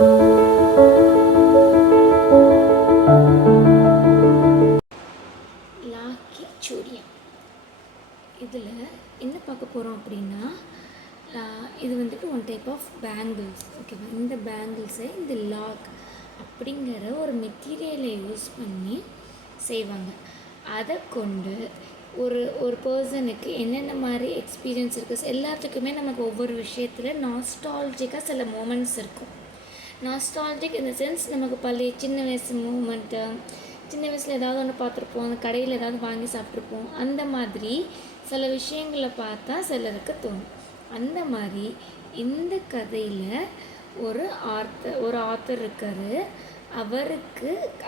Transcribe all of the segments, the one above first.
லாக்கி சூரியம். இதில் என்ன பார்க்க போகிறோம் அப்படின்னா, இது வந்துட்டு ஒன் டைப் ஆஃப் பேங்கிள்ஸ். ஓகேவா? இந்த பேங்கிள்ஸை இந்த லாக் அப்படிங்கிற ஒரு மெட்டீரியலை யூஸ் பண்ணி செய்வாங்க. அதை கொண்டு ஒரு பர்சனுக்கு என்னென்ன மாதிரி எக்ஸ்பீரியன்ஸ் இருக்குது, எல்லாத்துக்குமே நமக்கு ஒவ்வொரு விஷயத்தில் நாஸ்டாலஜிக்காக சில மூமெண்ட்ஸ் இருக்கும். நாஸ்டாலஜிக் இன் த சென்ஸ், நமக்கு பழைய சின்ன வயசு மூமெண்ட்டு, சின்ன வயசில் ஏதாவது ஒன்று பார்த்துருப்போம், அந்த கடையில் ஏதாவது வாங்கி சாப்பிட்ருப்போம். அந்த மாதிரி சில விஷயங்களை பார்த்தா சிலருக்கு தோணும். அந்த மாதிரி இந்த கதையில் ஒரு ஆத்தர் இருக்கார்.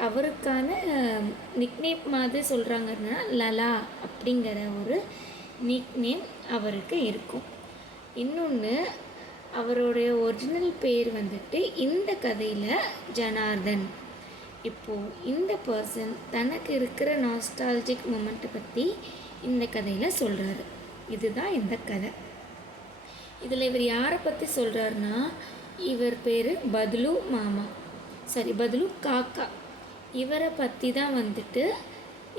அவருக்கான நிக்நேம் மாதிரி சொல்கிறாங்கன்னா லலா அப்படிங்கிற ஒரு நிக்நேம் அவருக்கு இருக்கும். இன்னொன்று, அவருடைய ஒரிஜினல் பேர் வந்துட்டு இந்த கதையில் ஜனார்தன். இப்போது இந்த பர்சன் தனக்கு இருக்கிற நாஸ்டாலஜிக் மூமெண்ட்டை பற்றி இந்த கதையில் சொல்கிறாரு. இதுதான் இந்த கதை. இதில் இவர் யாரை பற்றி சொல்கிறாருன்னா, இவர் பேர் பத்லு பத்லு காக்கா. இவரை பற்றி தான் வந்துட்டு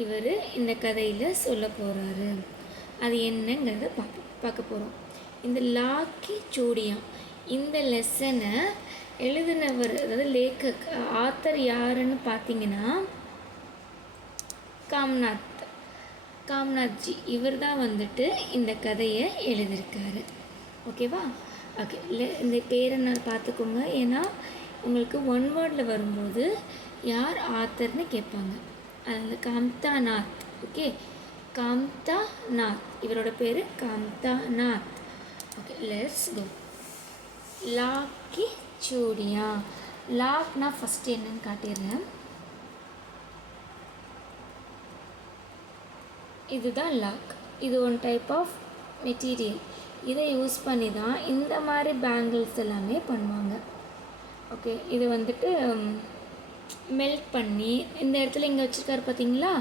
இவர் இந்த கதையில் சொல்ல போகிறாரு. அது என்னங்கிறத பார்க்க போகிறோம். இந்த லாக்கி சூடியம் இந்த லெசனை எழுதினவர், அதாவது ஆத்தர் யாருன்னு பார்த்தீங்கன்னா காம்நாத்ஜி. இவர் தான் வந்துட்டு இந்த கதையை எழுதியிருக்காரு. ஓகேவா? ஓகே, இந்த பேரை நான் பார்த்துக்கோங்க. ஏன்னா உங்களுக்கு ஒன் வேர்டில் வரும்போது யார் ஆத்தர்னு கேட்பாங்க. அதில் காம்தாநாத். ஓகே, காம்தாநாத். இவரோட பேர் காம்தாநாத். Okay, let's go. லாக்கி சூடியா. லாக்னா ஃபஸ்ட்டு என்னன்னு காட்டிடுறேன். இதுதான் லாக். இது ஒன் டைப் ஆஃப் மெட்டீரியல். இதை யூஸ் பண்ணி தான் இந்த மாதிரி பேங்கிள்ஸ் எல்லாமே பண்ணுவாங்க. ஓகே, இது வந்துட்டு மெல்ட் பண்ணி இந்த இடத்துல இங்கே வச்சுருக்காரு பார்த்தீங்களா,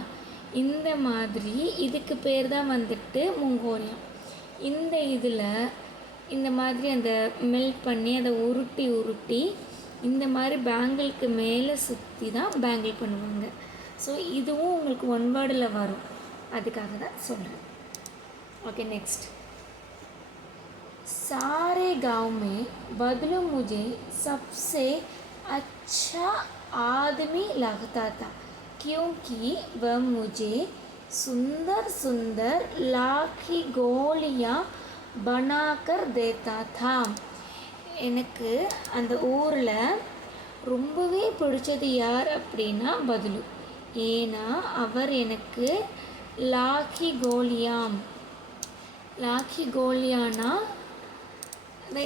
இந்த மாதிரி இதுக்கு பேர் தான் வந்துட்டு மங்கோலியம். இந்த இதில் இந்த மாதிரி அந்த மெல்ட் பண்ணி அதை உருட்டி இந்த மாதிரி பேங்கிளுக்கு மேலே சுற்றி தான் பேங்கிள் பண்ணுவாங்க. ஸோ இதுவும் உங்களுக்கு ஒன் வேர்டில் வரும், அதுக்காக தான் சொல்கிறேன். Okay, next. सारे गांव में बदलू मुझे सबसे अच्छा आदमी लगता था, क्योंकि वह मुझे सुंदर सुंदर लाखी गोलियां बनाकर देता था. எனக்கு அந்த ஊரில் ரொம்பவே பிடிச்சது யார் அப்படின்னா பதுலு. ஏன்னா அவர் எனக்கு லாக்கி கோலியானா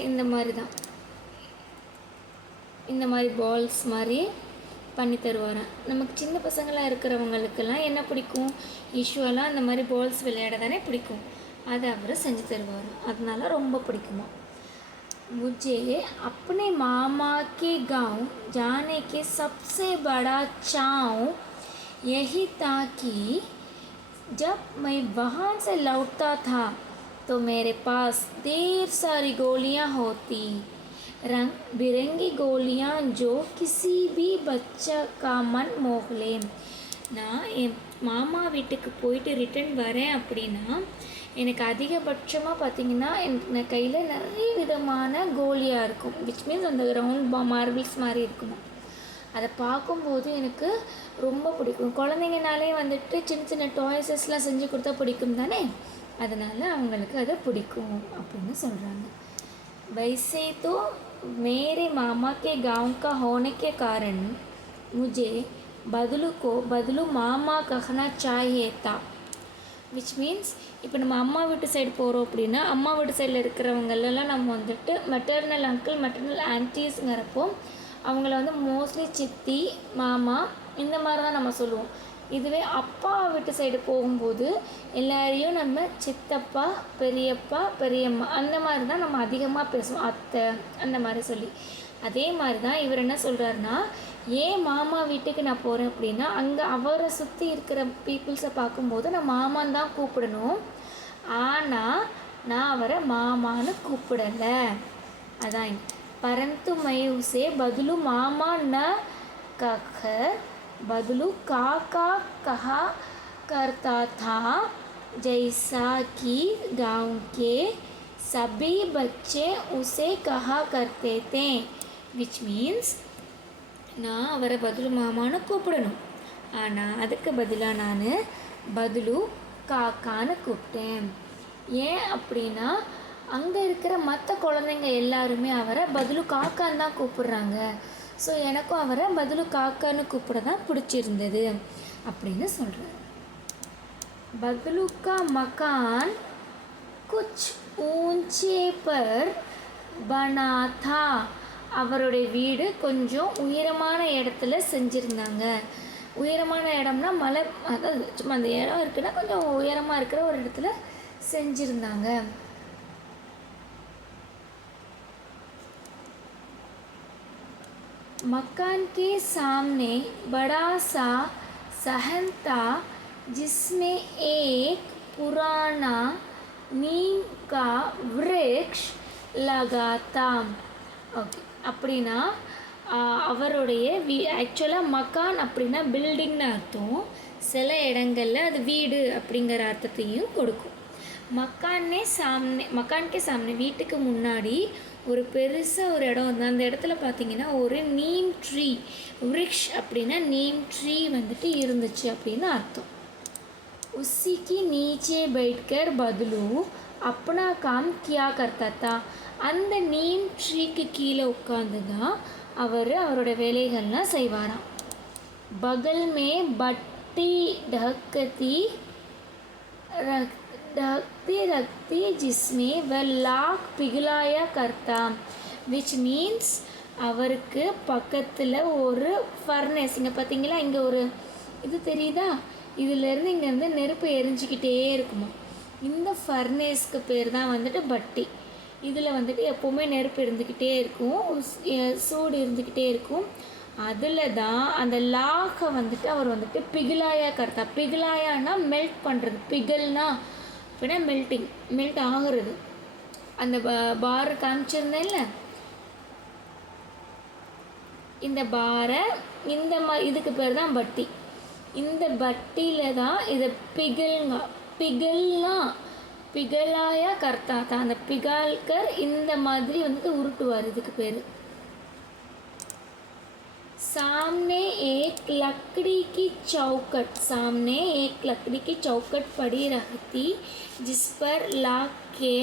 இந்த மாதிரி தான், இந்த மாதிரி பால்ஸ் மாதிரி பண்ணி தருவாராம். நமக்கு சின்ன பசங்களாக இருக்கிறவங்களுக்கெல்லாம் என்ன பிடிக்கும், யூஷுவலாக இந்த மாதிரி பால்ஸ் விளையாட தானே பிடிக்கும். அதை அவர் செஞ்சு தருவாராம், அதனால ரொம்ப பிடிக்குமா. मुझे अपने मामा के गांव जाने के सबसे बड़ा चाव यही था कि जब मैं वहाँ से लौटता था तो मेरे पास ढेर सारी गोलियाँ होती, रंग बिरंगी गोलियाँ जो किसी भी बच्चा का मन मोह ले. நான் என் மாமா வீட்டுக்கு போயிட்டு ரிட்டன் வரேன் அப்படின்னா எனக்கு அதிகபட்சமாக பார்த்திங்கன்னா என் கையில் நிறைய விதமான கோலியாக இருக்கும், விச் மீன்ஸ் அந்த ரவுண்ட் மார்பிள்ஸ் மாதிரி இருக்குமா. அதை பார்க்கும்போது எனக்கு ரொம்ப பிடிக்கும். குழந்தைங்கனாலே வந்துட்டு சின்ன சின்ன டாய்ஸஸ்லாம் செஞ்சு கொடுத்தா பிடிக்கும் தானே, அதனால் அவங்களுக்கு அது பிடிக்கும் அப்படின்னு சொல்கிறாங்க. वैसे तो मेरे मामा के गांव का होने के कारण मुझे बदलू मामा कहना चाहिए था, விச் மீன்ஸ் இப்போ நம்ம அம்மா வீட்டு சைடு போகிறோம் அப்படின்னா அம்மா வீட்டு சைடில் இருக்கிறவங்களெல்லாம் நம்ம வந்துட்டு மெட்டர்னல் அங்கிள் மெட்டர்னல் ஆன்டிஸ்ங்கிறப்போ அவங்கள வந்து மோஸ்ட்லி சித்தி மாமா இந்த மாதிரி தான் நம்ம சொல்லுவோம். இதுவே அப்பா வீட்டு சைடு போகும்போது எல்லாரையும் நம்ம சித்தப்பா பெரியப்பா பெரியம்மா அந்த மாதிரி தான் நம்ம அதிகமாக பேசுவோம், அத்தை அந்த மாதிரி சொல்லி. அதே மாதிரி தான் இவர் என்ன சொல்கிறாருன்னா, ஏன் மாமா வீட்டுக்கு நான் போகிறேன் அப்படின்னா அங்கே அவரை சுற்றி இருக்கிற பீப்புள்ஸை பார்க்கும்போது நான் மாமான்னு தான் கூப்பிடணும், ஆனால் நான் அவரை மாமான்னு கூப்பிடலை. அதான் परंतु मैं उसे बदलू मामा न कहकर बदलू काका कहा करता था, जैसा कि गांव के सभी बच्चे उसे कहा करते थे. Which means நான் அவரை பதுலு மாமான்னு கூப்பிடணும், ஆனால் அதுக்கு பதிலாக நான் பதுலு காக்கான்னு கூப்பிட்டேன். ஏன் அப்படின்னா அங்கே இருக்கிற மற்ற குழந்தைங்க எல்லாருமே அவரை பதுலு காக்கான்னு தான் கூப்பிடுறாங்க. ஸோ எனக்கும் அவரை பதுலு காக்கான்னு கூப்பிட தான் பிடிச்சிருந்தது அப்படின்னு சொல்கிறேன். बदलू का मकान कुछ ऊंचे पर बना था. அவருடைய வீடு கொஞ்சம் உயரமான இடத்துல செஞ்சுருந்தாங்க. உயரமான இடம்னா மலை, அதாவது சும்மா அந்த இடம் இருக்குன்னா கொஞ்சம் உயரமாக இருக்கிற ஒரு இடத்துல செஞ்சுருந்தாங்க. मकान के सामने बड़ा सा सहन था, जिसमें एक पुराना नीम का वृक्ष लगा था. ஓகே, அப்படின்னா அவருடைய ஆக்சுவலாக மக்கான் அப்படின்னா பில்டிங்னு அர்த்தம். சில இடங்களில் அது வீடு அப்படிங்கிற அர்த்தத்தையும் கொடுக்கும். மக்கான்கே சாமனே வீட்டுக்கு முன்னாடி ஒரு பெருசாக ஒரு இடம் வந்து அந்த இடத்துல பார்த்தீங்கன்னா ஒரு நீம் ட்ரீ, விரிக்ஷ் அப்படின்னா நீம் ட்ரீ வந்துட்டு இருந்துச்சு அப்படின்னு அர்த்தம். उसी की नीचे बैठकर बदलू अपना काम किया करता था. அந்த நீம் ட்ரீக்கு கீழே உட்காந்து தான் அவரோட வேலைகள்லாம் செய்வாராம். बगल में बट्टी ढकती रखती जिसमें वह लाख पिघलाया करता. विच मीन्स அவருக்கு பக்கத்தில் ஒரு ஃபர்னஸ், இங்கே பார்த்தீங்களா, இங்கே ஒரு இது தெரியுதா, இதிலேருந்து இங்கேருந்து நெருப்பு எரிஞ்சிக்கிட்டே இருக்குமா. இந்த ஃபர்னேஸ்க்கு பேர் தான் வந்துட்டு பட்டி. இதில் வந்துட்டு எப்போவுமே நெருப்பு இருந்துக்கிட்டே இருக்கும், சூடு இருந்துக்கிட்டே இருக்கும். அதில் தான் அந்த லாகை வந்துட்டு அவர் வந்துட்டு பிகிலாயா கர்த்தா. பிகிலாயானா மெல்ட் பண்ணுறது, பிகல்னா அப்படின்னா மெல்ட் ஆகுறது. அந்த பார் காமிச்சிருந்தேன்ல, இந்த பாரை இந்த இதுக்கு பேர் தான் பட்டி. இந்த பட்டியில் தான் இதை பிகலாயா கர்த்தா தான், அந்த பிகால்கர் இந்த மாதிரி வந்துட்டு உருட்டுவார். இதுக்கு பேர். सामने एक लकड़ी की चौखट पड़ी रहती, जिस पर लाख के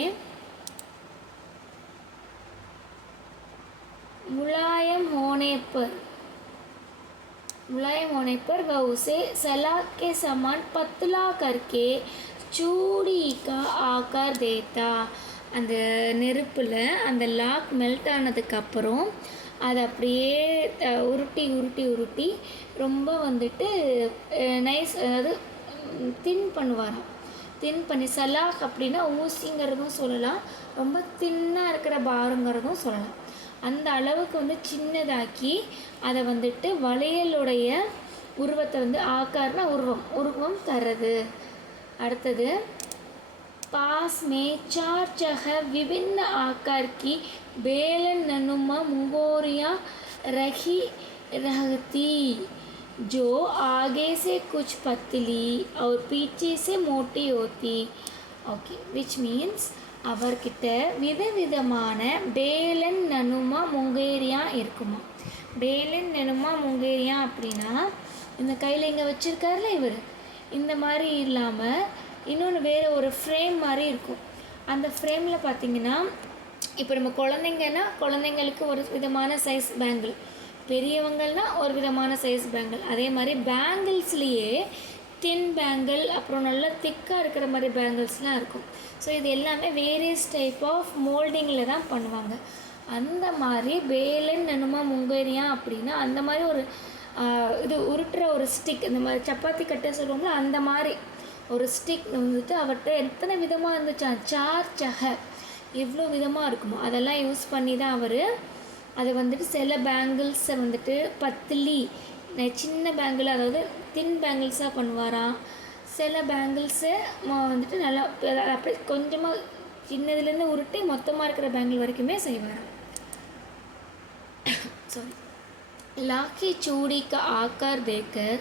मुलायम होने पर वह उसे सलाख के समान पतला करके चूड़ी का आकार देता. அந்த நெருப்பில் அந்த லாக் மெல்ட் ஆனதுக்கப்புறம் அதை அப்படியே உருட்டி ரொம்ப வந்துட்டு நைஸ், அதாவது தின் பண்ணுவாராம். தின் பண்ணி, சலாக் அப்படின்னா ஊசிங்கிறதும் சொல்லலாம், ரொம்ப தின்னாக இருக்கிற பாருங்கிறதும் சொல்லலாம். அந்த அளவுக்கு வந்து சின்னதாக்கி அதை வந்துட்டு வளையலுடைய உருவத்தை வந்து ஆக்கார்னா உருவம் தர்றது. அடுத்தது, पास में 4 जगह विभिन्न आकार की बेलन नुमा मुंगोरियाँ रखी रहती, जो आगे से कुछ पतली और पीछे से मोटी होती. ओके, विच मीन्स அவர்கிட்ட விதவிதமான பேலன் நனுமா முங்கேரியா இருக்குமா. பேலன் நனுமா முங்கேரியா அப்படின்னா இந்த கையில் இங்கே வச்சுருக்காருல இவர், இந்த மாதிரி இல்லாமல் இன்னொன்று வேறு ஒரு ஃப்ரேம் மாதிரி இருக்கும். அந்த ஃப்ரேமில் பார்த்திங்கன்னா, இப்போ நம்ம குழந்தைங்களுக்கு ஒரு விதமான சைஸ் பேங்கிள், பெரியவங்கள்னா ஒரு விதமான சைஸ் பேங்கிள். அதே மாதிரி பேங்கிள்ஸ்லேயே தின் பேங்கிள், அப்புறம் நல்லா திக்காக இருக்கிற மாதிரி பேங்கிள்ஸ்லாம் இருக்கும். ஸோ இது எல்லாமே வேரியஸ் டைப் ஆஃப் மோல்டிங்கில் தான் பண்ணுவாங்க. அந்த மாதிரி பேலன் நனுமா முங்கேரியா அப்படின்னா அந்த மாதிரி ஒரு இது உருட்டுற ஒரு ஸ்டிக், இந்த மாதிரி சப்பாத்தி கட்ட சொல்லுவாங்களா, அந்த மாதிரி ஒரு ஸ்டிக் வந்துட்டு அவர்கிட்ட எத்தனை விதமாக இருந்துச்சா, 4 ஜகை, எவ்வளோ விதமாக இருக்குமோ அதெல்லாம் யூஸ் பண்ணி தான் அவர் அதை வந்துட்டு சில பேங்கிள்ஸை வந்துட்டு பத்திலி சின்ன பேங்கிள், அதாவது தின் பேங்கிள்ஸாக பண்ணுவாராம். சில பேங்கிள்ஸை வந்துட்டு நல்லா அப்படியே கொஞ்சமாக சின்னதுலேருந்து உருட்டி மொத்தமாக இருக்கிற பேங்கிள் வரைக்குமே செய்வாராம். सॉरी लाठी चूड़ी का आकार देकर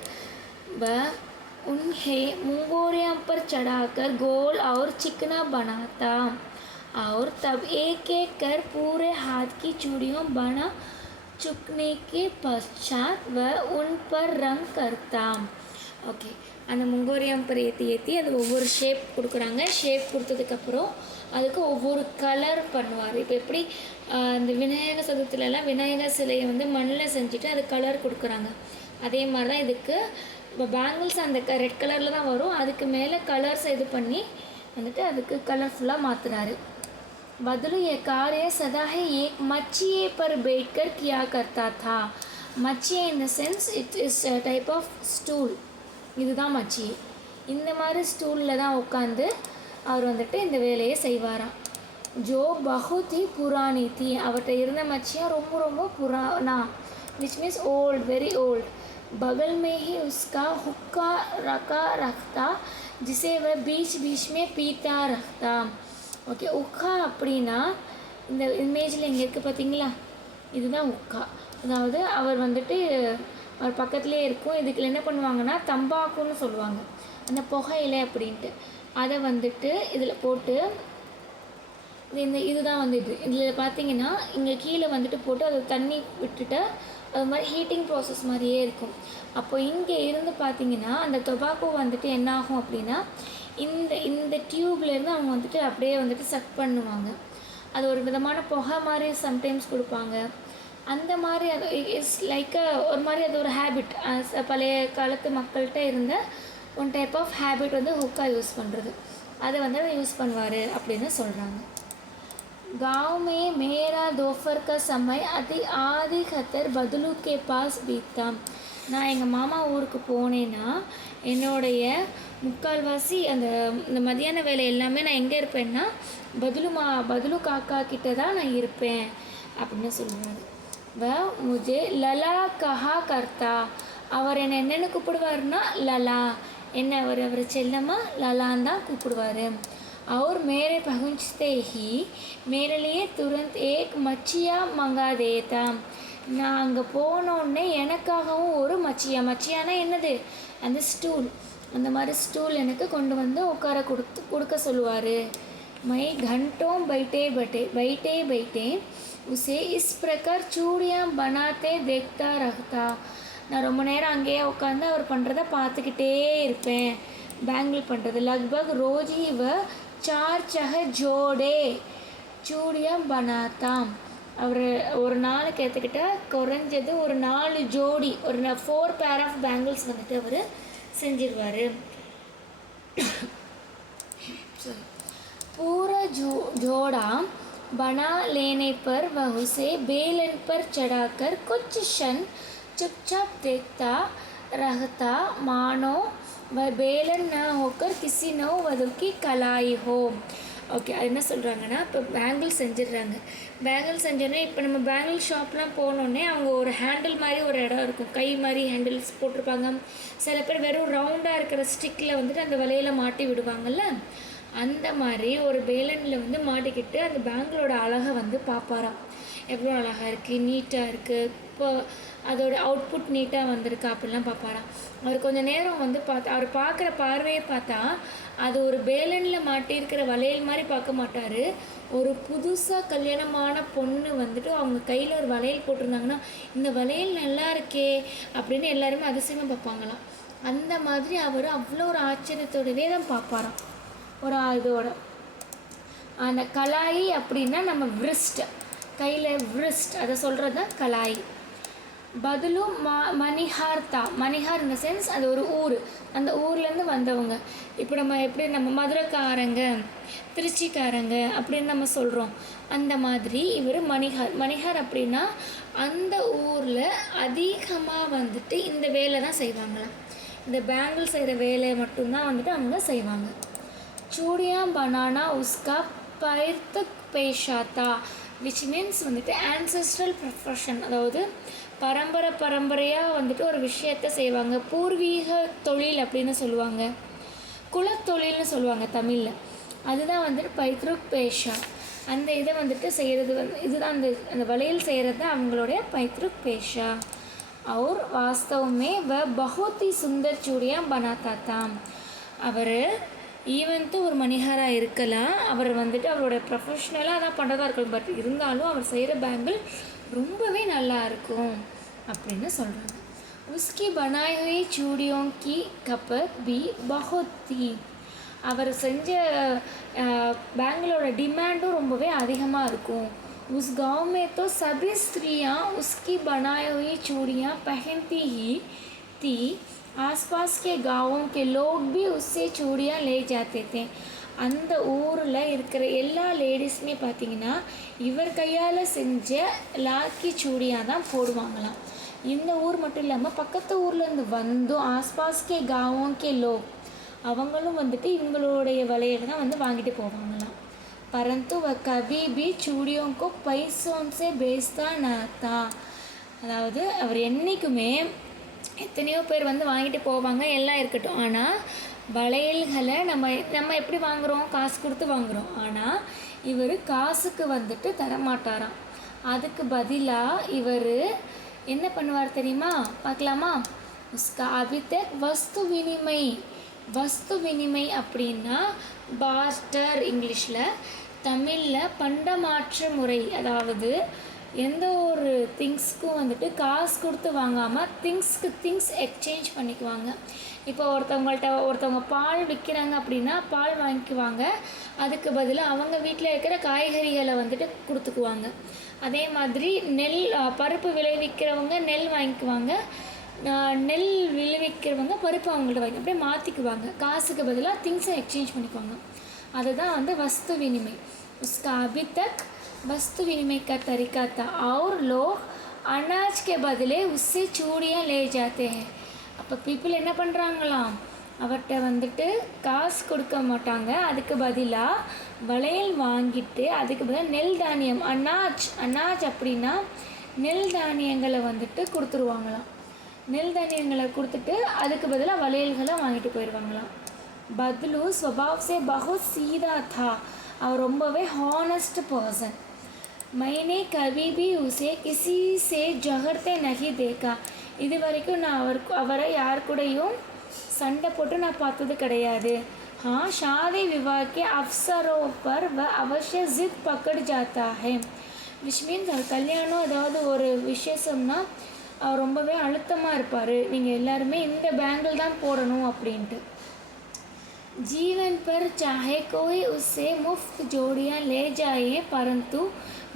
वह उन्हें मुंगोरियों पर चढ़ाकर गोल और चिकना बनाता और तब एक एक कर पूरे हाथ की चूड़ियों बना चुकने के पश्चात वह उन पर रंग करता. ஓகே, அந்த முங்கோரியம் பர் ஏற்றி ஏற்றி அது ஒவ்வொரு ஷேப் கொடுக்குறாங்க. ஷேப் கொடுத்ததுக்கப்புறம் அதுக்கு ஒவ்வொரு கலர் பண்ணுவார். இப்போ எப்படி இந்த விநாயகர் சதுர்த்திலலாம் விநாயகர் சிலையை வந்து மண்ணில் செஞ்சுட்டு அது கலர் கொடுக்குறாங்க, அதே மாதிரி தான் இதுக்கு இப்போ பேங்கிள்ஸ் அந்த ரெட் கலரில் தான் வரும். அதுக்கு மேலே கலர்ஸை இது பண்ணி வந்துட்டு அதுக்கு கலர்ஃபுல்லாக மாற்றுறாரு. बदलू ये कार्य सदा है एक मच्छिए पर बैठकर किया करता था. मच्छिए in the sense it is type of stool. இதுதான் மச்சி. இந்த மாதிரி ஸ்டூலில் தான் உட்காந்து அவர் வந்துட்டு இந்த வேலையை செய்வாராம். ஜோ பகுத் ஹி புராணி தி, அவர்கிட்ட இருந்த மச்சியாக ரொம்ப ரொம்ப புராணா, விச் மீன்ஸ் ஓல்ड, வெரி ஓல்ड. बगल में ही उसका हुक्का रखा रखता जिसे वह बीच बीच में पीता रखता. ஓகே, உக்கா அப்படின்னா இந்த இமேஜில் இங்கே இருக்குது பார்த்தீங்களா, இதுதான் உக்கா. அதாவது அவர் வந்துட்டு அவர் பக்கத்துலேயே இருக்கும். இதுக்கு என்ன பண்ணுவாங்கன்னா தம்பாக்குன்னு சொல்லுவாங்க, அந்த புகையிலை அப்படின்ட்டு. அதை வந்துட்டு இதில் போட்டு இதுதான் வந்து இதில் பார்த்தீங்கன்னா இங்கே கீழே வந்துட்டு போட்டு அது தண்ணி விட்டுட்டு அது மாதிரி ஹீட்டிங் ப்ராசஸ் மாதிரியே இருக்கும். அப்போ இங்கே இருந்து பார்த்தீங்கன்னா அந்த டொபாக்கோ வந்துட்டு என்ன ஆகும் அப்படின்னா இந்த இந்த டியூப்லேருந்து அவங்க வந்துட்டு அப்படியே வந்துட்டு சக் பண்ணுவாங்க. அது ஒரு விதமான புகை மாதிரி சம்டைம்ஸ் கொடுப்பாங்க. அந்த மாதிரி அது இட்ஸ் லைக் ஒரு மாதிரி அது ஒரு ஹேபிட். பழைய காலத்து மக்கள்கிட்ட இருந்த ஒன் டைப் ஆஃப் ஹேபிட் வந்து ஹுக்கா யூஸ் பண்ணுறது. அதை வந்து அதை யூஸ் பண்ணுவார் அப்படின்னு சொல்கிறாங்க. गाँव में मेरा दोपहर का समय आधी खतर बदलू के पास बीता. நான் எங்கள் மாமா ஊருக்கு போனேன்னா என்னுடைய முக்கால்வாசி அந்த மதியான வேலை எல்லாமே நான் எங்கே இருப்பேன்னா பதுலு காக்கா கிட்ட தான் நான் இருப்பேன் அப்படின்னு சொல்லுவார். முஜே லலா கஹா கர்த்தா, அவர் என்னென்னு கூப்பிடுவார்னா லலா, என்ன அவர் செல்லமாக லலான் தான் கூப்பிடுவார். और मेरे पहुँचते ही मेरे लिए तुरंत एक मच्छिया मंगा देता. நான் அங்கே போனோடனே எனக்காகவும் ஒரு மச்சியானா என்னது, அந்த ஸ்டூல், அந்த மாதிரி ஸ்டூல் எனக்கு கொண்டு வந்து உட்கார கொடுக்க சொல்லுவார். மை घंटों बैठे उसे इस प्रकार चूड़ियाँ बनाते देखता रहता. நான் ரொம்ப நேரம் அங்கேயே உட்காந்து அவர் பண்ணுறதை பார்த்துக்கிட்டே இருப்பேன். பேங்கிள் பண்ணுறது லக்பக் ரோஜ் ही वह 4 ஜோடே चूड़ियाँ बनाता. அவர் ஒரு நாளுக்கு ஏற்றுக்கிட்டால் குறைஞ்சது ஒரு 4 ஜோடி, ஒரு 4 pair ஆஃப் பேங்கிள்ஸ் வந்துட்டு அவர் செஞ்சிருவார். पूरा जोड़ा बना लेने पर वह उसे बेलन पर चढ़ाकर कुछ क्षण चुपचाप देखता रहता, मानो वह बेलन न होकर किसी नववधू की कलाई हो. ஓகே, அது என்ன சொல்கிறாங்கன்னா இப்போ பேங்கிள் செஞ்சிடுறாங்க. பேங்கிள் செஞ்சோன்னே இப்போ நம்ம பேங்கிள் ஷாப்லாம் போனோடனே அவங்க ஒரு ஹேண்டில் மாதிரி ஒரு இடம் இருக்கும், கை மாதிரி ஹேண்டில்ஸ் போட்டிருப்பாங்க. சில பேர் வெறும் ரவுண்டாக இருக்கிற ஸ்டிக்கில் வந்துட்டு அந்த வலையில் மாட்டி விடுவாங்கள்ல, அந்த மாதிரி ஒரு பேலனில் வந்து மாட்டிக்கிட்டு அந்த பேங்கிளோட அழகை வந்து பார்ப்பாராம். எவ்வளோ அழகாக இருக்குது, நீட்டாக இருக்குது, இப்போ அதோட அவுட்புட் நீட்டாக வந்திருக்கு அப்படிலாம் பார்ப்பாராம். அவர் கொஞ்சம் நேரம் வந்து அவர் பார்க்குற பார்வையை பார்த்தா அது ஒரு பேலனில் மாட்டியிருக்கிற வளையல் மாதிரி பார்க்க மாட்டார். ஒரு புதுசாக கல்யாணமான பொண்ணு வந்துட்டு அவங்க கையில் ஒரு வளையல் போட்டிருந்தாங்கன்னா இந்த வளையல் நல்லா இருக்கே அப்படின்னு எல்லாருமே அதிசயமாக பார்ப்பாங்களாம். அந்த மாதிரி அவர் அவ்வளோ ஒரு ஆச்சரியத்தோடவே தான் பார்ப்பாராம். ஒரு இதோட அந்த கலாயி அப்படின்னா நம்ம விரிஸ்ட், கையில் விரிஸ்ட் அதை சொல்கிறது தான் கலாயி. பதிலும் மணிஹார் இந்த சென்ஸ் அது ஒரு ஊர், அந்த ஊர்லேருந்து வந்தவங்க. இப்போ நம்ம எப்படி நம்ம மதுரைக்காரங்க, திருச்சிக்காரங்க அப்படின்னு நம்ம சொல்கிறோம், அந்த மாதிரி இவர் மணிஹார் அப்படின்னா அந்த ஊரில் அதிகமாக வந்துட்டு இந்த வேலை தான் செய்வாங்களாம். இந்த பேங்கிள் செய்கிற வேலையை மட்டும்தான் வந்துட்டு அவங்க செய்வாங்க. चूड़ियाँ बनाना उसका पैतृक पेशा था, விச் மீன்ஸ் வந்துட்டு ஆன்செஸ்ட்ரல் ப்ரொஃபஷன், அதாவது பரம்பரையாக வந்துட்டு ஒரு விஷயத்த செய்வாங்க. பூர்வீக தொழில் அப்படின்னு சொல்லுவாங்க, குலத்தொழில்னு சொல்லுவாங்க தமிழில். அதுதான் வந்துட்டு பைத்ருக் பேஷா. அந்த இதை வந்துட்டு செய்கிறது இதுதான் அந்த வளையல் செய்கிறது தான் அவங்களுடைய पैतृक पेशा। और वास्तव में वह बहुत ही सुंदर चूड़ियाँ बनाता था। அவர் ஈவன்ட்டு ஒரு மணிகாராக இருக்கலாம், அவர் வந்துட்டு அவரோட ப்ரொஃபஷ்னலாக தான் பண்ணுறதா இருக்கும், பட் இருந்தாலும் அவர் செய்கிற பேங்கிள் ரொம்பவே நல்லா இருக்கும் அப்படின்னு சொல்கிறாங்க। उसकी बनाई हुई चूड़ियों की खपत भी बहुत थी। அவர் செஞ்ச பேங்கிளோட டிமாண்டும் ரொம்பவே அதிகமாக இருக்கும்। उस गांव में तो सभी स्त्रियां उसकी बनाई हुई चूड़ियाँ पहनती ही थी। आसपास के गांवों के लोग भी उससे चूड़ियाँ ले जाते थे। அந்த ஊரில் இருக்கிற எல்லா லேடிஸுமே பார்த்திங்கன்னா இவர் கையால் செஞ்ச லாக்கி சூடியாக தான் போடுவாங்களாம்। இந்த ஊர் மட்டும் இல்லாமல் பக்கத்து ஊர்லேருந்து வந்தும் ஆஸ்பாஸ்கே காவோங்கே லோக் அவங்களும் வந்துட்டு இவங்களுடைய வளையல் தான் வந்து வாங்கிட்டு போவாங்களாம்। परंतु वह कभी भी चूड़ियों को पैसों से बेचता न था। அதாவது அவர் என்றைக்குமே எத்தனையோ பேர் வந்து வாங்கிட்டு போவாங்க எல்லாம் இருக்கட்டும், ஆனால் வளையல்களை நம்ம எப்படி வாங்குகிறோம், காசு கொடுத்து வாங்குகிறோம், ஆனால் இவர் காசுக்கு வந்துட்டு தரமாட்டாராம்। அதுக்கு பதிலாக இவர் என்ன பண்ணுவார் தெரியுமா, பார்க்கலாமா? உஸ்கா அபிதக் வஸ்து வினிமை அப்படின்னா பார்ட்டர் இங்கிலீஷில், தமிழில் பண்டமாற்று முறை, அதாவது எந்த ஒரு திங்ஸ்க்கும் வந்துட்டு காசு கொடுத்து வாங்காமல் திங்ஸ் எக்ஸ்சேஞ்ச் பண்ணிக்குவாங்க। இப்போ ஒருத்தவங்க பால் விற்கிறாங்க அப்படின்னா பால் வாங்கிக்குவாங்க, அதுக்கு பதிலாக அவங்க வீட்டில் இருக்கிற காய்கறிகளை வந்துட்டு கொடுத்துக்குவாங்க। அதே மாதிரி பருப்பு விளைவிக்கிறவங்க நெல் வாங்கிக்குவாங்க, நெல் விளைவிக்கிறவங்க பருப்பு அவங்கள்ட்ட வாங்கி அப்படியே மாற்றிக்குவாங்க, காசுக்கு பதிலாக திங்ஸை எக்ஸ்சேஞ்ச் பண்ணிக்குவாங்க। அதுதான் வந்து வஸ்து வினிமை। उसका अभी तक वस्तु विनिमय का तरीका था और लोग अनाज के बदले उससे चूड़ियाँ ले जाते हैं। அப்போ பீப்புள் என்ன பண்ணுறாங்களாம், அவர்கிட்ட வந்துட்டு காசு கொடுக்க மாட்டாங்க, அதுக்கு பதிலாக வளையல் வாங்கிட்டு அதுக்கு பதிலாக நெல் தானியம் அனாஜ் அப்படின்னா நெல் தானியங்களை வந்துட்டு கொடுத்துருவாங்களாம்। நெல் தானியங்களை கொடுத்துட்டு அதுக்கு பதிலாக வளையல்களை வாங்கிட்டு போயிடுவாங்களாம்। बदलू स्वभाव से बहुत सीधा था और ரொம்பவே ஹானஸ்ட் பர்சன்। मैंने कभी भी उसे किसी से झगड़ते नहीं देखा। இது வரைக்கும் நான் அவரை யார் கூடயும் சண்டை போட்டு நான் பார்த்தது கிடையாது। हाँ शादी विवाह के अवसरों पर वह अवश्य जिद पकड़ जाता है। which means கல்யாணம் ஏதாவது ஒரு விசேஷம்னா அவர் ரொம்பவே அழுத்தமாக இருப்பார், நீங்கள் எல்லாருமே இந்த பேங்கிள் தான் போடணும் அப்படின்ட்டு। जीवन पर चाहे कोई उससे मुफ्त जोड़ियाँ ले जाए, परंतु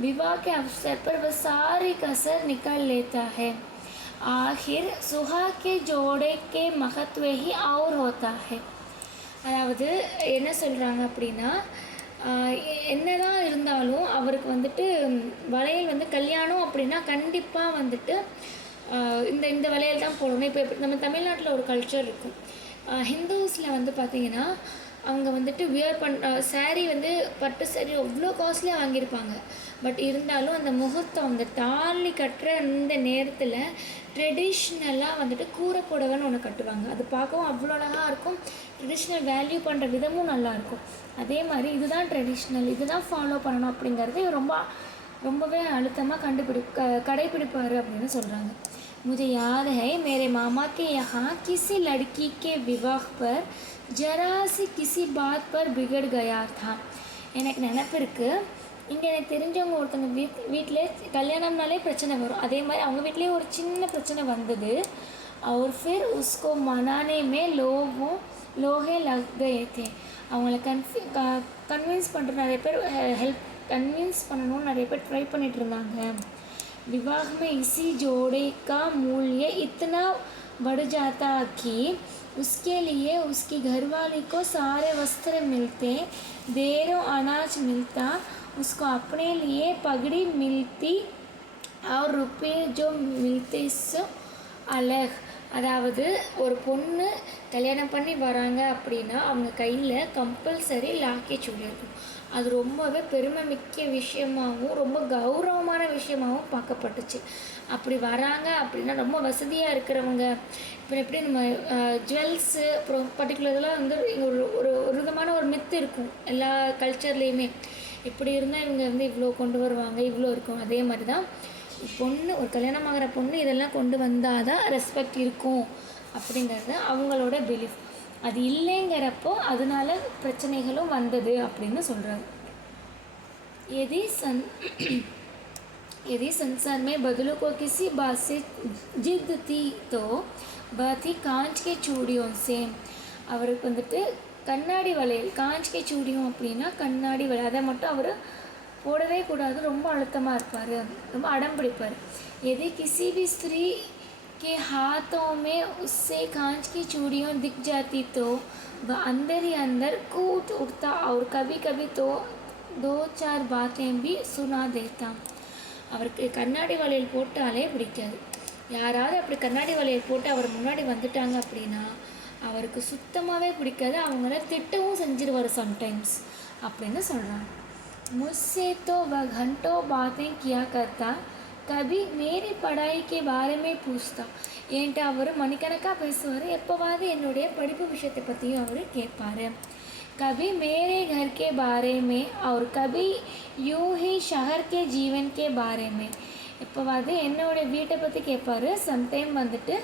विवाह के अवसर पर वह सारी कसर निकाल लेता है। आखिर सुहाग के जोड़े के महत्व ही और होता है। அதாவது என்ன சொல்கிறாங்க அப்படின்னா, என்னதான் இருந்தாலும் அவருக்கு வந்துட்டு வளையல் வந்து கல்யாணம் அப்படின்னா கண்டிப்பாக வந்துட்டு இந்த வளையல் தான் போடணும்। இப்போ நம்ம தமிழ்நாட்டில் ஒரு கல்ச்சர் இருக்கும், ஹிந்துஸில் வந்து பார்த்திங்கன்னா அவங்க வந்துட்டு சாரீ வந்து பட்டு சாரீ அவ்வளோ காஸ்ட்லியாக வாங்கியிருப்பாங்க, பட் இருந்தாலும் அந்த முகூர்த்தம் அந்த தாலி கட்டுற இந்த நேரத்தில் ட்ரெடிஷ்னலாக வந்துட்டு கூரை புடவைன்னு ஒன்று கட்டுவாங்க, அது பார்க்கவும் அவ்வளோ அழகாக இருக்கும், ட்ரெடிஷ்னல் வேல்யூ பண்ணுற விதமும் நல்லாயிருக்கும்। அதே மாதிரி இதுதான் ட்ரெடிஷ்னல், இதுதான் ஃபாலோ பண்ணணும் அப்படிங்கிறது ரொம்பவே அழுத்தமாக கடைப்பிடிப்பார் அப்படின்னு சொல்கிறாங்க। मुझे याद है मेरे मामा के यहाँ किसी लड़की के विवाह पर जरा सी किसी बात पर बिगड़ गया था। எனக்கு நினப்பு இருக்குது, இங்கே எனக்கு தெரிஞ்சவங்க ஒருத்தவங்க வீட்டில் கல்யாணம்னாலே பிரச்சனை வரும், அதே மாதிரி அவங்க வீட்லேயே ஒரு சின்ன பிரச்சனை வந்தது। और फिर उसको मनाने में लोहे लग गए थे। அவங்கள கன்வின்ஸ் பண்ணுற நிறைய பேர் கன்வின்ஸ் பண்ணணும்னு நிறைய பேர் ட்ரை பண்ணிகிட்டு இருந்தாங்க। विवाह में इसी जोड़े का मूल्य इतना बढ़ जाता कि उसके लिए उसकी घरवाली को सारे वस्त्र मिलते, देरों अनाज मिलता, उसको अपने लिए पगड़ी मिलती और रुपये जो मिलते सो अलग। அதாவது ஒரு பொண்ணு கல்யாணம் பண்ணி வராங்க அப்படின்னா அவங்க கையில் கம்பல்சரி லாக்கி சூடி இருக்கும், அது ரொம்பவே பெருமை மிக்க விஷயமாகவும் ரொம்ப கௌரவமான விஷயமாகவும் பார்க்கப்பட்டுச்சு। அப்படி வராங்க அப்படின்னா ரொம்ப வசதியாக இருக்கிறவங்க, இப்போ எப்படி நம்ம ஜுவல்ஸு அப்புறம் பர்டிகுலர்லாம் வந்து ஒரு ஒரு விதமான ஒரு மித்து இருக்கும் எல்லா கல்ச்சர்லேயுமே, இப்படி இருந்தால் இவங்க வந்து இவ்வளோ கொண்டு வருவாங்க, இவ்வளோ இருக்கும். அதே மாதிரி தான் பொண்ணு, ஒரு கல்யாணம் ஆகிற பொண்ணு இதெல்லாம் கொண்டு வந்தால் தான் ரெஸ்பெக்ட் இருக்கும் அப்படிங்கிறது அவங்களோட பிலீஃப். அது இல்லைங்கிறப்போ அதனால பிரச்சனைகளும் வந்தது அப்படின்னு சொல்கிறாரு. यदि संसार में बदलों को किसी बात से जिद थी तो बात ही कांच के चूड़ियों से. அவருக்கு வந்துட்டு கண்ணாடி வளையல், காஞ்ச் கே சூடியும் அப்படின்னா கண்ணாடி வளையல், அதை மட்டும் அவர் போடவே கூடாது, ரொம்ப அழுத்தமாக இருப்பார், ரொம்ப அடம் பிடிப்பார். यदि किसी भी स्त्री के हाथों में उससे कांच की चूड़ियाँ दिख जाती तो वह अंदर ही अंदर कूद उठता और कभी कभी तो 2-4 बातें भी सुना देता. அவருக்கு கண்ணாடி வளையல் போட்டாலே பிடிக்காது. யாராவது அப்படி கண்ணாடி வளையல் போட்டு அவர் முன்னாடி வந்துட்டாங்க அப்படின்னா அவருக்கு சுத்தமாகவே பிடிக்காது, அவங்கள திட்டவும் செஞ்சிருவார் சம்டைம்ஸ் அப்படின்னு சொல்கிறாங்க. मुझसे तो वह घंटों बातें किया करता, कभी मेरी पढ़ाई के बारे में पूछता. என்கிட்ட அவர் மணிக்கணக்காக பேசுவார், எப்போவாது என்னுடைய படிப்பு விஷயத்தை பற்றியும் அவர் கேட்பார். कभी मेरे घर के बारे में और कभी यूं ही शहर के जीवन के बारे में. எப்போவாது என்னோடய வீட்டை பற்றி கேட்பார், சம்டைம் வந்துட்டு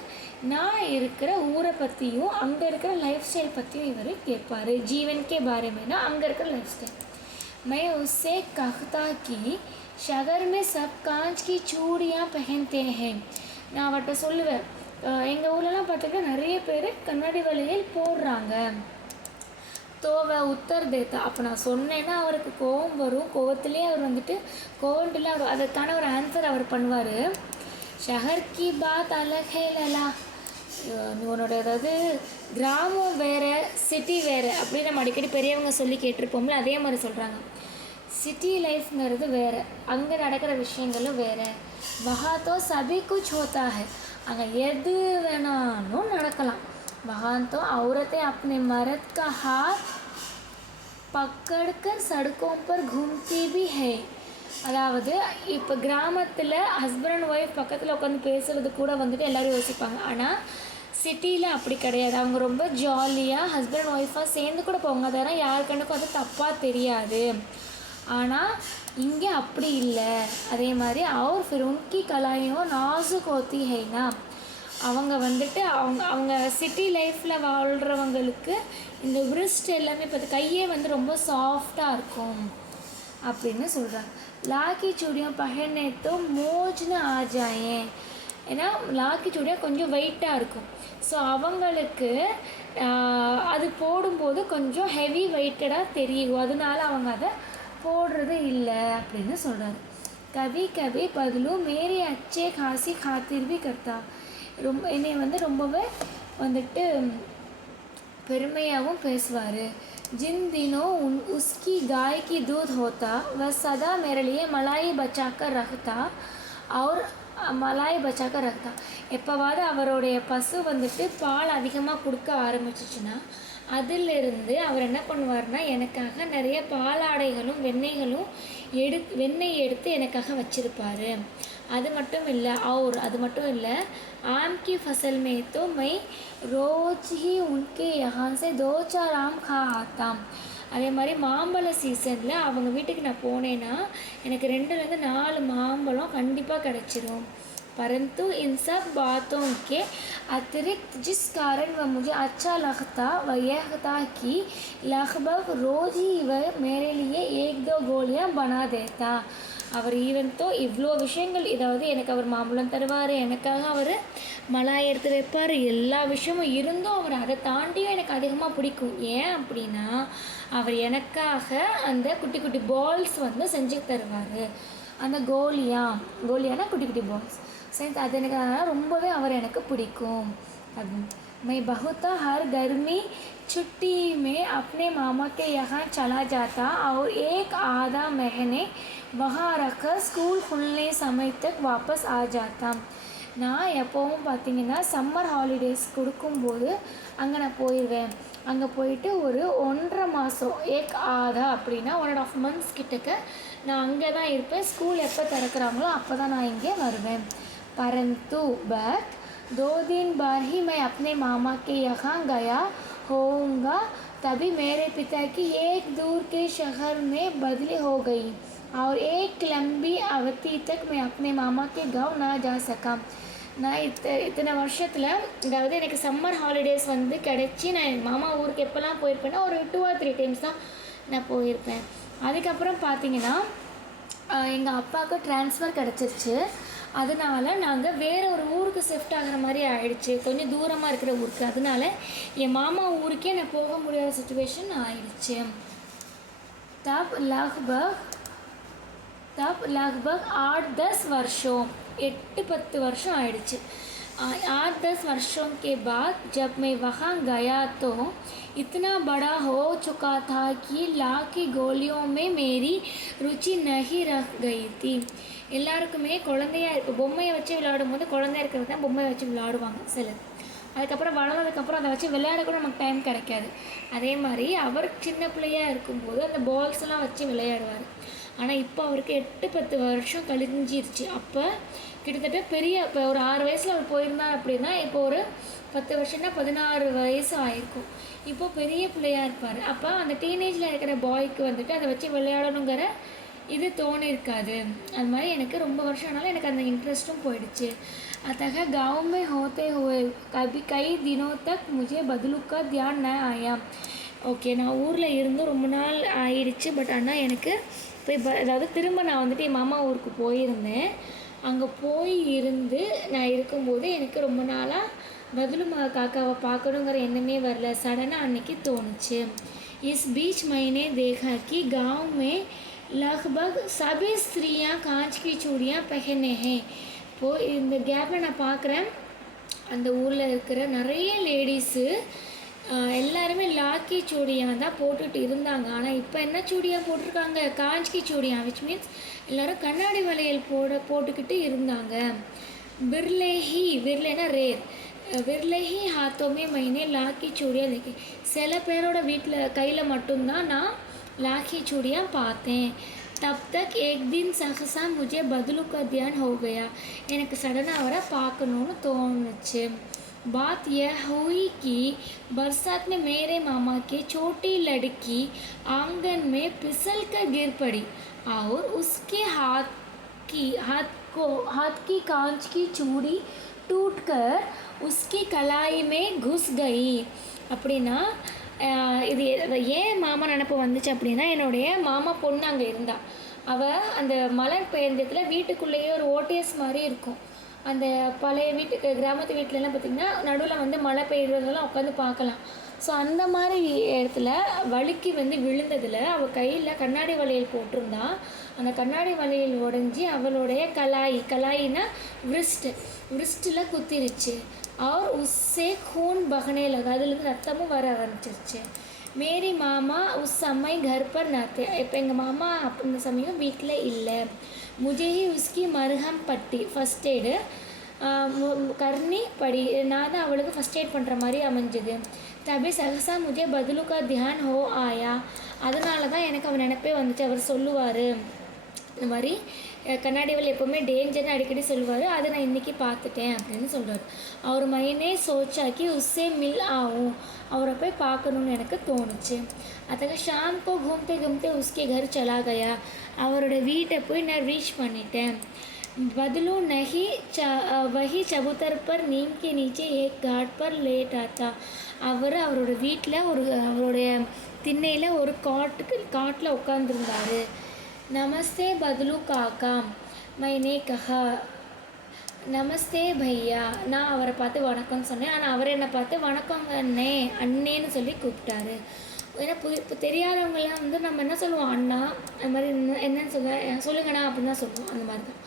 நான் இருக்கிற ஊரை பற்றியும் அங்கே இருக்கிற லைஃப் ஸ்டைல் பற்றியும் இவர் கேட்பார். जीवन के बारे में ना அங்கே இருக்கிற லைஃப் ஸ்டைல். मैं उससे कहता कि शहर में सब कांच की चूड़ियाँ पहनते हैं. நான் அவர்கிட்ட சொல்லுவேன், எங்கள் ஊர்லலாம் பார்த்திங்கன்னா நிறைய பேர் கண்ணாடி வளையல் போடுறாங்க. தோவை உத்தர் தேத்தா. அப்போ நான் சொன்னேன்னா அவருக்கு கோவம் வரும், கோவத்துலேயே அவர் வந்துட்டு கோவண்டில் அவர் அதுக்கான ஒரு ஆன்சர் அவர் பண்ணுவார். ஷஹர் கி பாத் அலக் ஹே லலா. உன்னோட அதாவது கிராமம் வேறு சிட்டி வேறு அப்படின்னு நம்ம அடிக்கடி பெரியவங்க சொல்லி கேட்டிருப்போம்ல, அதே மாதிரி சொல்கிறாங்க. சிட்டி லைஃப்ங்கிறது வேறு, அங்கே நடக்கிற விஷயங்களும் வேறு. வஹாத்தோ சபி குச் ஹோத்தா ஹை. அங்கே எது வேணாலும் நடக்கலாம். वहाँ तो औरतें अपने मर्द का हाथ पकड़कर सड़कों पर घूमती भी है. அதாவது இப்போ கிராமத்தில் ஹஸ்பண்ட் அண்ட் ஒய்ஃப் பக்கத்தில் உட்காந்து பேசுகிறது கூட வந்துட்டு எல்லோரும் யோசிப்பாங்க. ஆனால் சிட்டியில் அப்படி கிடையாது. அவங்க ரொம்ப ஜாலியாக ஹஸ்பண்ட் அண்ட் ஒய்ஃபாக சேர்ந்து கூட போவாங்க, அதெல்லாம் யார் கண்ணுக்கும் அது தப்பாக தெரியாது. ஆனால் இங்கே அப்படி இல்லை. அதே மாதிரி அவர் ஃபிர் உன்கி கலாயும் நாசுக் ஹோத்தி ஹைனா. அவங்க வந்துட்டு அவங்க சிட்டி லைஃப்பில் வாழ்கிறவங்களுக்கு இந்த விரிஸ்ட் எல்லாமே இப்போ கையே வந்து ரொம்ப சாஃப்டாக இருக்கும் அப்படின்னு சொல்கிறாங்க. லாக்கி சூடியும் பஹனேத்தோ மோஜ்னு ஆஜாயே. ஏன்னா லாக்கி சூடியாக கொஞ்சம் வெயிட்டாக இருக்கும். ஸோ அவங்களுக்கு அது போடும்போது கொஞ்சம் ஹெவி வெயிட்டடாக தெரியும், அதனால அவங்க அதை போடுறது இல்லை அப்படின்னு சொல்கிறாரு. கவி கவி பதிலும் மேரி அச்சே காசி காத்திர் பி கர்த்தா. ரொம்ப என்னை வந்து ரொம்பவே வந்துட்டு பெருமையாகவும் பேசுவார். जिन दिनों उसकी गाय की दूध होता वह सदा मेरे लिए मलाई बचा कर रखता और मलाई बचा कर रखता. எப்போவாது அவருடைய பசு வந்துட்டு பால் அதிகமாக கொடுக்க ஆரம்பிச்சிச்சுன்னா அதிலிருந்து அவர் என்ன பண்ணுவார்னா எனக்காக நிறைய பாலாடைகளும் வெண்ணெய் எடுத்து எனக்காக வச்சுருப்பார். அது மட்டும் இல்லை आम की फसल में तो मैं रोज़ ही उनके यहाँ से 2-4 आम खा आता. அதே மாதிரி மாம்பழ சீசனில் அவங்க வீட்டுக்கு நான் போனேன்னா எனக்கு 2-4 மாம்பழம் கண்டிப்பாக கிடச்சிரும். परंतु इन सब बातों के अतिरिक्त जिस कारण वह मुझे अच्छा लगता वह यह था कि लगभग रोज़ ही वह मेरे लिए 1-2 गोलियाँ बना देता. அவர் ஈவன்தோ இவ்வளோ விஷயங்கள், இதாவது எனக்கு அவர் மாம்பழம் தருவார், எனக்காக அவர் மலாய் எடுத்து வைப்பார், எல்லா விஷயமும் இருந்தும் அவர் அதை தாண்டியும் எனக்கு அதிகமாக பிடிக்கும். ஏன் அப்படின்னா அவர் எனக்காக அந்த குட்டி குட்டி பால்ஸ் வந்து செஞ்சு தருவார். அந்த கோலியானா குட்டி குட்டி பால்ஸ் செஞ்சு அது எனக்கு அதனால் ரொம்பவே அவர் எனக்கு பிடிக்கும். मैं बहुत हर गर्मी छुट्टी में अपने मामा के यहाँ चला जाता और एक आधा महीने वहाँ रखकर स्कूल खुलने समय तक वापस आ जाता. நான் எப்போவும் பார்த்திங்கன்னா சம்மர் ஹாலிடேஸ் கொடுக்கும்போது அங்கே நான் போயிடுவேன். அங்கே போயிட்டு ஒரு 1.5 மாதம் ஏக் ஆதா அப்படின்னா 1.5 months கிட்டக்க நான் அங்கே தான் இருப்பேன். ஸ்கூல் எப்போ திறக்கிறாங்களோ அப்போ தான் நான் இங்கே வருவேன். परंतु बट 2 दिन बाद ही मैं अपने मामा के यहाँ गया होऊंगा. तभी मेरे पिता की एक दूर के शहर में बदली हो गई और एक लंबी अवधि तक मैं अपने मामा के गाँव ना जा सका. நான் இத்தனை வருஷத்தில், அதாவது எனக்கு சம்மர் ஹாலிடேஸ் வந்து கிடச்சி நான் எங்கள் மாமா ஊருக்கு எப்போல்லாம் போயிருப்பேன்னா ஒரு 2 or 3 டைம்ஸ் தான் நான் போயிருப்பேன். அதுக்கப்புறம் பார்த்தீங்கன்னா எங்கள் அப்பாவுக்கு ட்ரான்ஸ்ஃபர் கிடச்சிருச்சு. அதனால நாங்கள் வேறு ஒரு ஊருக்கு ஷிஃப்ட் ஆகிற மாதிரி ஆயிடுச்சு, கொஞ்சம் தூரமாக இருக்கிற ஊருக்கு. அதனால என் மாமா ஊருக்கே நான் போக முடியாத சுச்சுவேஷன் ஆயிடுச்சு. தப் लगभग 8-10 वर्षों 8-10 वर्षों आइडिச்சு. 8-10 वर्षों के बाद जब मैं वहाँ गया तो इतना बड़ा हो चुका था कि ला की गोलियों में मेरी रुचि नहीं रह गई थी. எல்லாருக்குமே குழந்தையாக இப்போ பொம்மையை வச்சு விளையாடும் போது குழந்தையா இருக்கிறது தான் பொம்மையை வச்சு விளையாடுவாங்க சிலர். அதுக்கப்புறம் வளர்ந்ததுக்கப்புறம் அதை வச்சு விளையாட கூட நமக்கு டைம் கிடைக்காது. அதே மாதிரி அவர் சின்ன பிள்ளையாக இருக்கும்போது அந்த பால்ஸ்லாம் வச்சு விளையாடுவார். ஆனால் இப்போ அவருக்கு 8-10 வருஷம் கழிஞ்சிருச்சு. அப்போ கிட்டத்தட்ட இப்போ ஒரு 6 வயசில் அவர் போயிருந்தார் அப்படின்னா இப்போ ஒரு 10 வருஷம்னா 16 வயசு ஆயிருக்கும். இப்போது பெரிய பிள்ளையாக இருப்பார். அப்போ அந்த டீனேஜில் இருக்கிற பாய்க்கு வந்துட்டு அதை வச்சு விளையாடணுங்கிற இது தோணிருக்காது. அது மாதிரி எனக்கு ரொம்ப வருஷம் ஆனாலும் எனக்கு அந்த இன்ட்ரெஸ்ட்டும் போயிடுச்சு. अतः गाँव में होते हुए कभी कई दिनों तक मुझे बदलू का ध्यान न आया. ஓகே, நான் ஊரில் இருந்து ரொம்ப நாள் ஆயிடுச்சு. பட் ஆனால் எனக்கு அதாவது திரும்ப நான் வந்துட்டு என் மாமா ஊருக்கு போயிருந்தேன். அங்கே போய் இருந்து நான் இருக்கும்போது எனக்கு ரொம்ப நாளாக பதிலு காக்காவை பார்க்கணுங்கிற எண்ணமே வரல. சடனாக அன்னைக்கு தோணுச்சு. इस बीच मैंने देखा कि गाँव में लगभग सभी स्त्रियाँ कांच की चूड़ियाँ पहने हैं. இப்போது இந்த கேப்பில் நான் பார்க்குறேன் அந்த ஊரில் இருக்கிற நிறைய லேடிஸு எல்லாருமே லாக்கி சூடியாக தான் போட்டுட்டு இருந்தாங்க. ஆனால் இப்போ என்ன சூடியாக போட்டிருக்காங்க? காஞ்சி சூடியாக, விச் மீன்ஸ் எல்லோரும் கண்ணாடி வளையல் போட்டுக்கிட்டு இருந்தாங்க. விர்லேனா ரேர், விர்லேஹி ஹாத்தோமே மைனே லாக்கி சூடியாக देखी. சில பேரோட வீட்டில் கையில் மட்டும்தான் நான் லாக்கி சூடியாக பார்த்தேன். तब तक एक दिन सहसा मुझे बदलू का ध्यान हो गया. எனக்கு சடனாக அவரை பார்க்கணுன்னு தோணுச்சு. बात यह हुई कि बरसात में मेरे मामा की छोटी लड़की आंगन में फिसल कर गिर पड़ी और उसके हाथ की कांच की चूड़ी टूटकर उसकी कलाई में घुस गई. அப்படின்னா இது ஏன் மாமா நினப்பு வந்துச்சு அப்படின்னா, என்னுடைய மாமா பொண்ணு அங்கே இருந்தா. அவள் அந்த மழை பெய்ஞ்சத்தில் வீட்டுக்குள்ளேயே ஒரு ஓடிஎஸ் மாதிரி இருக்கும். அந்த பழைய கிராமத்து வீட்டிலலாம் பார்த்திங்கன்னா நடுவில் வந்து மழை பெய்யுறதெல்லாம் உட்காந்து பார்க்கலாம். ஸோ அந்த மாதிரி இடத்துல வழுக்கி வந்து விழுந்ததில் அவள் கையில் கண்ணாடி வளையல் போட்டிருந்தா. அந்த கண்ணாடி வளையல் உடஞ்சி அவளுடைய கலாயினா விரிஸ்ட்டில் குத்திருச்சு. और उससे खून बहने लगा. அதுலேருந்து ரத்தமும் வர ஆரம்பிச்சிருச்சு. மேரி மாமா உஸ் समय घर पर न थे. இப்போ எங்கள் மாமா இந்த சமயம் வீட்டில் இல்லை. मुझे ही उसकी मरहम पट्टी फर्स्ट एड करनी पड़ी. நான் தான் அவளுக்கு ஃபஸ்ட் எய்ட் பண்ணுற மாதிரி அமைஞ்சது. तभी सहसा मुझे बदलू का ध्यान हो आया. அதனால தான் எனக்கு அவர் நினைப்பே வந்துச்சு. அவர் சொல்லுவார் இந்த மாதிரி கண்ணாடி வளையல் எப்போவுமே டேஞ்சர்னு அடிக்கடி சொல்லுவார். அதை நான் இன்றைக்கி பார்த்துட்டேன் அப்படின்னு சொல்லுவார். அவர் மைனே சோச்சாக்கி உஸ்ஸே மில் ஆகும், அவரை போய் பார்க்கணுன்னு எனக்கு தோணுச்சு. அதுக்கு ஷாம் கோ घूमते घूमते उसके घर चला गया. அவரோட வீட்டை போய் நான் ரீச் பண்ணிட்டேன். बदलू नहीं वही चबूतर पर नीम के नीचे एक घाट पर लेटा था. அவரோட வீட்டில் அவருடைய திண்ணையில் ஒரு காட்டில் உட்காந்துருந்தார். नमस्ते बदलू काका मैंने कहा. நமஸ்தே பையா, நான் அவரை பார்த்து வணக்கம் சொன்னேன். ஆனால் அவர் என்னை பார்த்து வணக்கங்க அண்ணேன்னு சொல்லி கூப்பிட்டாரு. ஏன்னா இப்போ தெரியாதவங்களாம் வந்து நம்ம என்ன சொல்லுவோம், அண்ணா அது மாதிரி என்னன்னு சொல்லுங்கண்ணா அப்படின்னு தான் சொல்லுவோம். அந்த மாதிரி தான்.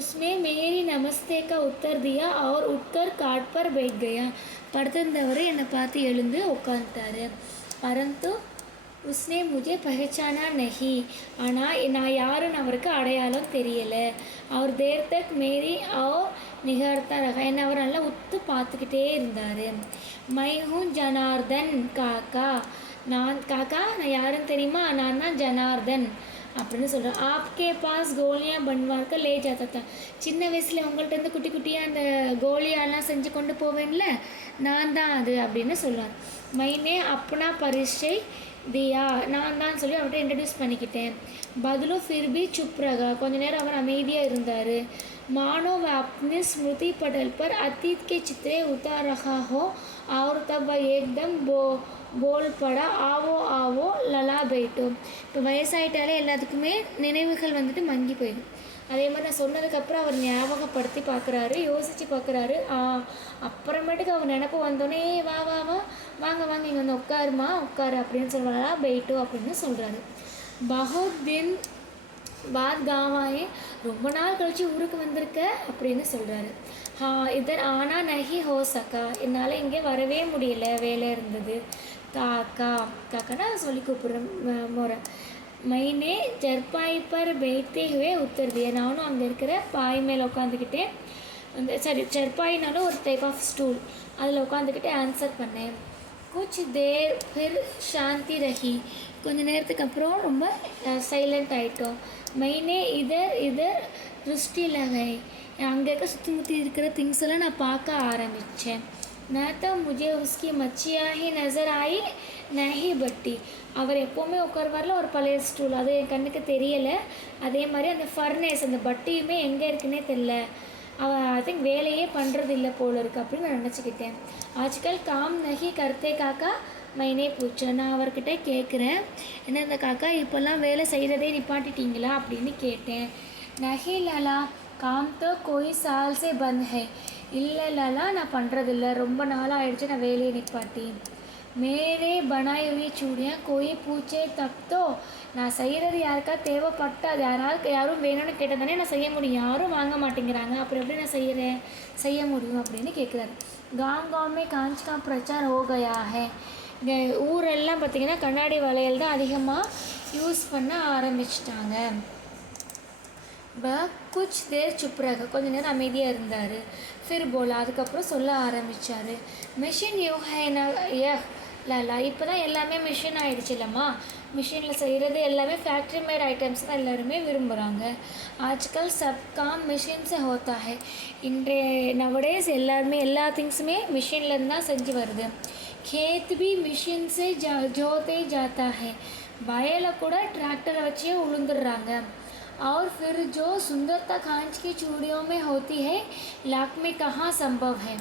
उसमें मेरी नमस्ते का उत्तर दिया और उठकर काट पर बैठ गया. படுத்திருந்தவர் என்னை பார்த்து எழுந்து உட்காந்துட்டாரு. परंतु उसने मुझे पहचाना नहीं. ஆனால் நான் யாருன்னு அவருக்கு அடையாளம் தெரியலை. அவர் தேர் தக் மேரி और निहारता रहा. என்னை அவர் நல்லா உத்து பார்த்துக்கிட்டே இருந்தார். मैं हूँ जनार्दन काका. நான் யாருன்னு தெரியுமா? நான் தான் ஜனார்தன். அப்படின்னு சொல்கிறேன். ஆப்கே பாஸ் கோலியா பன்வார்க்க லே ஜாத்தா தா. சின்ன வயசில் உங்கள்கிட்ட இருந்து குட்டி குட்டியாக அந்த கோலியாலாம் செஞ்சு கொண்டு போவேன்ல, நான் தான் அது அப்படின்னு சொல்லுவார். மைனே அப்னா பரிச்சை தியா, நான் தான் சொல்லி அவர்கிட்ட இன்ட்ரடியூஸ் பண்ணிக்கிட்டேன். பதிலும் ஃபிர்பி சுப் ரகா, கொஞ்ச நேரம் அவர் அமைதியாக இருந்தார். मानो वह अपने स्मृति पटल पर अतीत के चित्रे उतार रहा हो और तब वह एकदम बोल पड़ा, आवो आवो लला बैठो. இப்போ வயசாயிட்டாலே எல்லாத்துக்குமே நினைவுகள் வந்துட்டு மங்கி போயிடும். அதே மாதிரி நான் சொன்னதுக்கப்புறம் அவர் ஞாபகப்படுத்தி பார்க்குறாரு, யோசித்து பார்க்குறாரு. அப்புறமேட்டுக்கு அவர் நினப்பு வந்தோடனே வா வா வா வாங்க வாங்க இங்கே வந்து உட்காருமா உட்காரு அப்படின்னு சொல்கிறாரா, பெய்ட்டோ அப்படின்னு சொல்கிறாரு. பஹுத் தின் பாத் காவாயே, ரொம்ப நாள் கழித்து ஊருக்கு வந்திருக்க அப்படின்னு சொல்கிறாரு. இதர் ஆனால் நகி ஹோ சக்கா, என்னால் இங்கே வரவே முடியல, வேலை இருந்தது. காக்கா காக்கானா சொல்லி கூப்பிட்றேன் முறை. மைனே ஜர்பாய் பர் பேய்த்தே ஹுவே உத்தர் தியா, நானும் அங்கே இருக்கிற பாய் மேலே உட்காந்துக்கிட்டேன். அந்த சரி ஜர்பாயினாலும் ஒரு டைப் ஆஃப் ஸ்டூல், அதில் உட்காந்துக்கிட்டே ஆன்சர் பண்ணேன். குச் தேர் ஃபிர் சாந்தி ரஹி, கொஞ்சம் நேரத்துக்கு அப்புறம் ரொம்ப சைலண்ட் ஆகிட்டோம். மைனே இதர் இதர் திருஷ்டி லகை, அங்கே இருக்க சுற்றி முற்றி இருக்கிற திங்ஸ் எல்லாம் நான் பார்க்க ஆரம்பித்தேன். நான் தான் முஜே உஸ்கி மச்சியாகி நசர் ஆகி நஹி பட்டி, அவர் எப்போவுமே உட்காருவாரில் ஒரு பழைய ஸ்டூல், அது என் கண்ணுக்கு தெரியலை. அதே மாதிரி அந்த ஃபர்னேஸ் அந்த பட்டியுமே எங்கே இருக்குன்னே தெரில. அவன் ஐ திங்க் வேலையே பண்ணுறது இல்லை போல இருக்குது அப்படின்னு நான் நினச்சிக்கிட்டேன். ஆஜ்கல் காம் நஹி கர்த்தே காக்கா மைனே பூச்சேன், நான் அவர்கிட்ட கேட்குறேன், என்ன இந்த காக்கா இப்போல்லாம் வேலை செய்கிறதே நிப்பாட்டிட்டீங்களா அப்படின்னு கேட்டேன். நஹி லலா காம் தோ கோய் சால் சே பந்த் ஹை, இல்லை லலா நான் பண்ணுறதில்ல, ரொம்ப நாளாக ஆயிடுச்சு நான் வேலையை நிப்பாட்டி. மேரே பனாய் ஹுயி சூடியா கோய் பூச்சே தப்தோ, நான் செய்கிறது யாருக்கா தேவைப்பட்டு அது யாரும் வேணும்னு கேட்டால் தானே நான் செய்ய முடியும், யாரும் வாங்க மாட்டேங்கிறாங்க, அப்புறம் எப்படி நான் செய்ய முடியும் அப்படின்னு கேட்குறாரு. காம் காமே காஞ்ச் கா பிரச்சார் ஹோ கயா ஹை, இங்கே ஊரெல்லாம் பார்த்திங்கன்னா கண்ணாடி வளையல் தான் அதிகமாக யூஸ் பண்ண ஆரம்பிச்சிட்டாங்க. குச் தேர் சுப் ரக, கொஞ்ச நேரம் அமைதியாக இருந்தார். ஃபிர் போலா, அதுக்கப்புறம் சொல்ல ஆரம்பித்தார். மிஷின் யோகனா லலா, இப்போ தான் எல்லாமே மிஷின் ஆகிடுச்சு இல்லைம்மா, மிஷினில் செய்கிறது எல்லாமே ஃபேக்ட்ரி மேட் ஐட்டம்ஸ் தான் எல்லாருமே விரும்புகிறாங்க. Aajkal sub com machine se होता है, இன்றைய நவடேஸ் எல்லாருமே எல்லா திங்ஸுமே மிஷின்லேருந்து தான் செஞ்சு வருது. खेत भी मिशन से जोते जाता है, வயலை கூட டிராக்டரை வச்சே உளுந்துடுறாங்க. और फिर जो सुंदरता कांच की चूड़ियों में होती है लाख में कहाँ संभव है.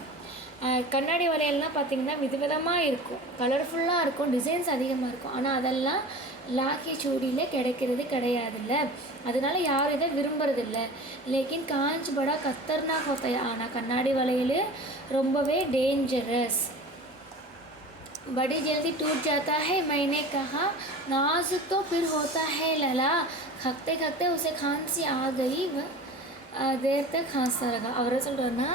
கண்ணாடி வளையல்லாம் பார்த்திங்கன்னா விதவிதமாக இருக்கும், கலர்ஃபுல்லாக இருக்கும், டிசைன்ஸ் அதிகமாக இருக்கும். ஆனால் அதெல்லாம் லாக்கி சூடியில் கிடைக்கிறது கிடையாதுல்ல, அதனால யாரும் இதை விரும்புறதில்ல. லேக்கின் காஞ்ச் படா கத்தர்னாக் ஹோத்தா, ஆனால் கண்ணாடி வளையல் ரொம்பவே டேஞ்சரஸ். बड़ी जल्दी टूट जाता है, मैंने कहा. नाजुक तो फिर होता है लला, खकते खकते उसे खांसी आ गई, देर तक खांसता रहा. அவர் சொல்கிறேன்னா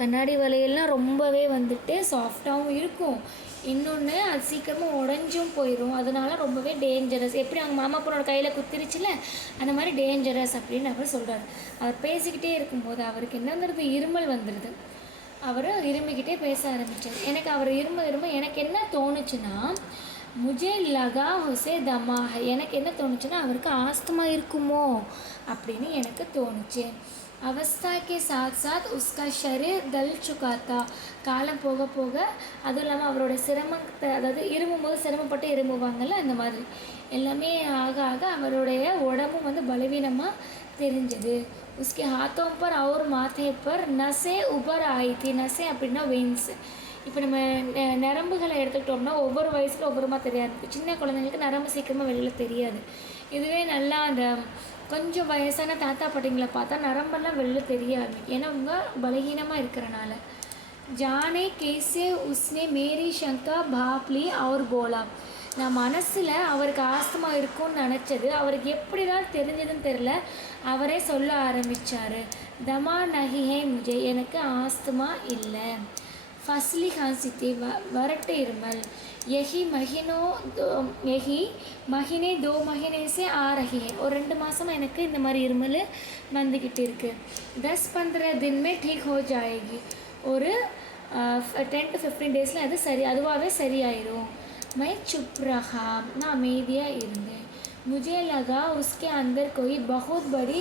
கண்ணாடி வளையல்லாம் ரொம்பவே வந்துட்டு சாஃப்டாகவும் இருக்கும், இன்னொன்று அது சீக்கிரமாக உடஞ்சும் போயிடும், அதனால ரொம்பவே டேஞ்சரஸ். எப்படி அவங்க மாமா பொண்ணோட கையில் குத்திருச்சுல அந்த மாதிரி டேஞ்சரஸ் அப்படின்னு அவர் சொல்கிறார். அவர் பேசிக்கிட்டே இருக்கும்போது அவருக்கு என்ன வந்துடுது, இருமல் வந்துடுது. அவர் இருமிக்கிட்டே பேச ஆரம்பித்தார். எனக்கு அவர் இரும்ப எனக்கு என்ன தோணுச்சுன்னா, முஜே லகா ஹுசே தமாக, எனக்கு என்ன தோணுச்சுன்னா அவருக்கு ஆஸ்துமா இருக்குமோ அப்படின்னு எனக்கு தோணுச்சு. அவஸ்தாக்கே சாத் சாத் உஸ்கா ஷரீர் தல் சுகாத்தா, காலம் போக போக அதுவும் இல்லாமல் அவரோட சிரமத்தை, அதாவது இருமும்போது சிரமப்பட்டு இருமுவாங்கள்ல அந்த மாதிரி எல்லாமே ஆக ஆக அவருடைய உடம்பும் வந்து பலவீனமாக தெரிஞ்சது. उसके हाथों पर और माथे पर नसें उभर आई थी. नसें அப்படின்னா வெயின்ஸ். இப்போ நம்ம நரம்புகளை எடுத்துக்கிட்டோம்னா ஒவ்வொரு வயசில் ஒவ்வொருமா தெரியாது. சின்ன குழந்தைங்களுக்கு நரம்பு சீக்கிரமாக வெளியில் தெரியாது. இதுவே நல்லா அந்த கொஞ்சம் வயசான தாத்தா பாட்டிங்களை பார்த்தா நரம்பெல்லாம் வெளியில் தெரிய ஆரம்பிக்கும், ஏன்னா அவங்க பலகீனமாக இருக்கிறனால. ஜானே கேசே உஸ்னே மேரி ஷங்கா பாப்லி அவர் போலா, நான் மனசில் அவருக்கு ஆஸ்துமா இருக்கும்னு நினச்சது அவருக்கு எப்படி தான் தெரிஞ்சதுன்னு தெரில, அவரே சொல்ல ஆரம்பித்தார். தமா நஹிஹே முஜே, எனக்கு ஆஸ்துமா இல்லை. ஃபஸ்லி கான்சித்தி, வரட்டு இருமல். यही महीने 2 महीने से आ रही है, ஒரு 2 மாதமாக எனக்கு இந்த மாதிரி இருமல் வந்துக்கிட்டு இருக்குது. 10-15 दिन में ठीक हो जाएगी, ஒரு 10 to 15 days அதுவாகவே சரியாயிரும். மை சுப் ரஹா, நான் அமைதியாக இருந்தேன். मुझे लगा उसके अंदर कोई बहुत बड़ी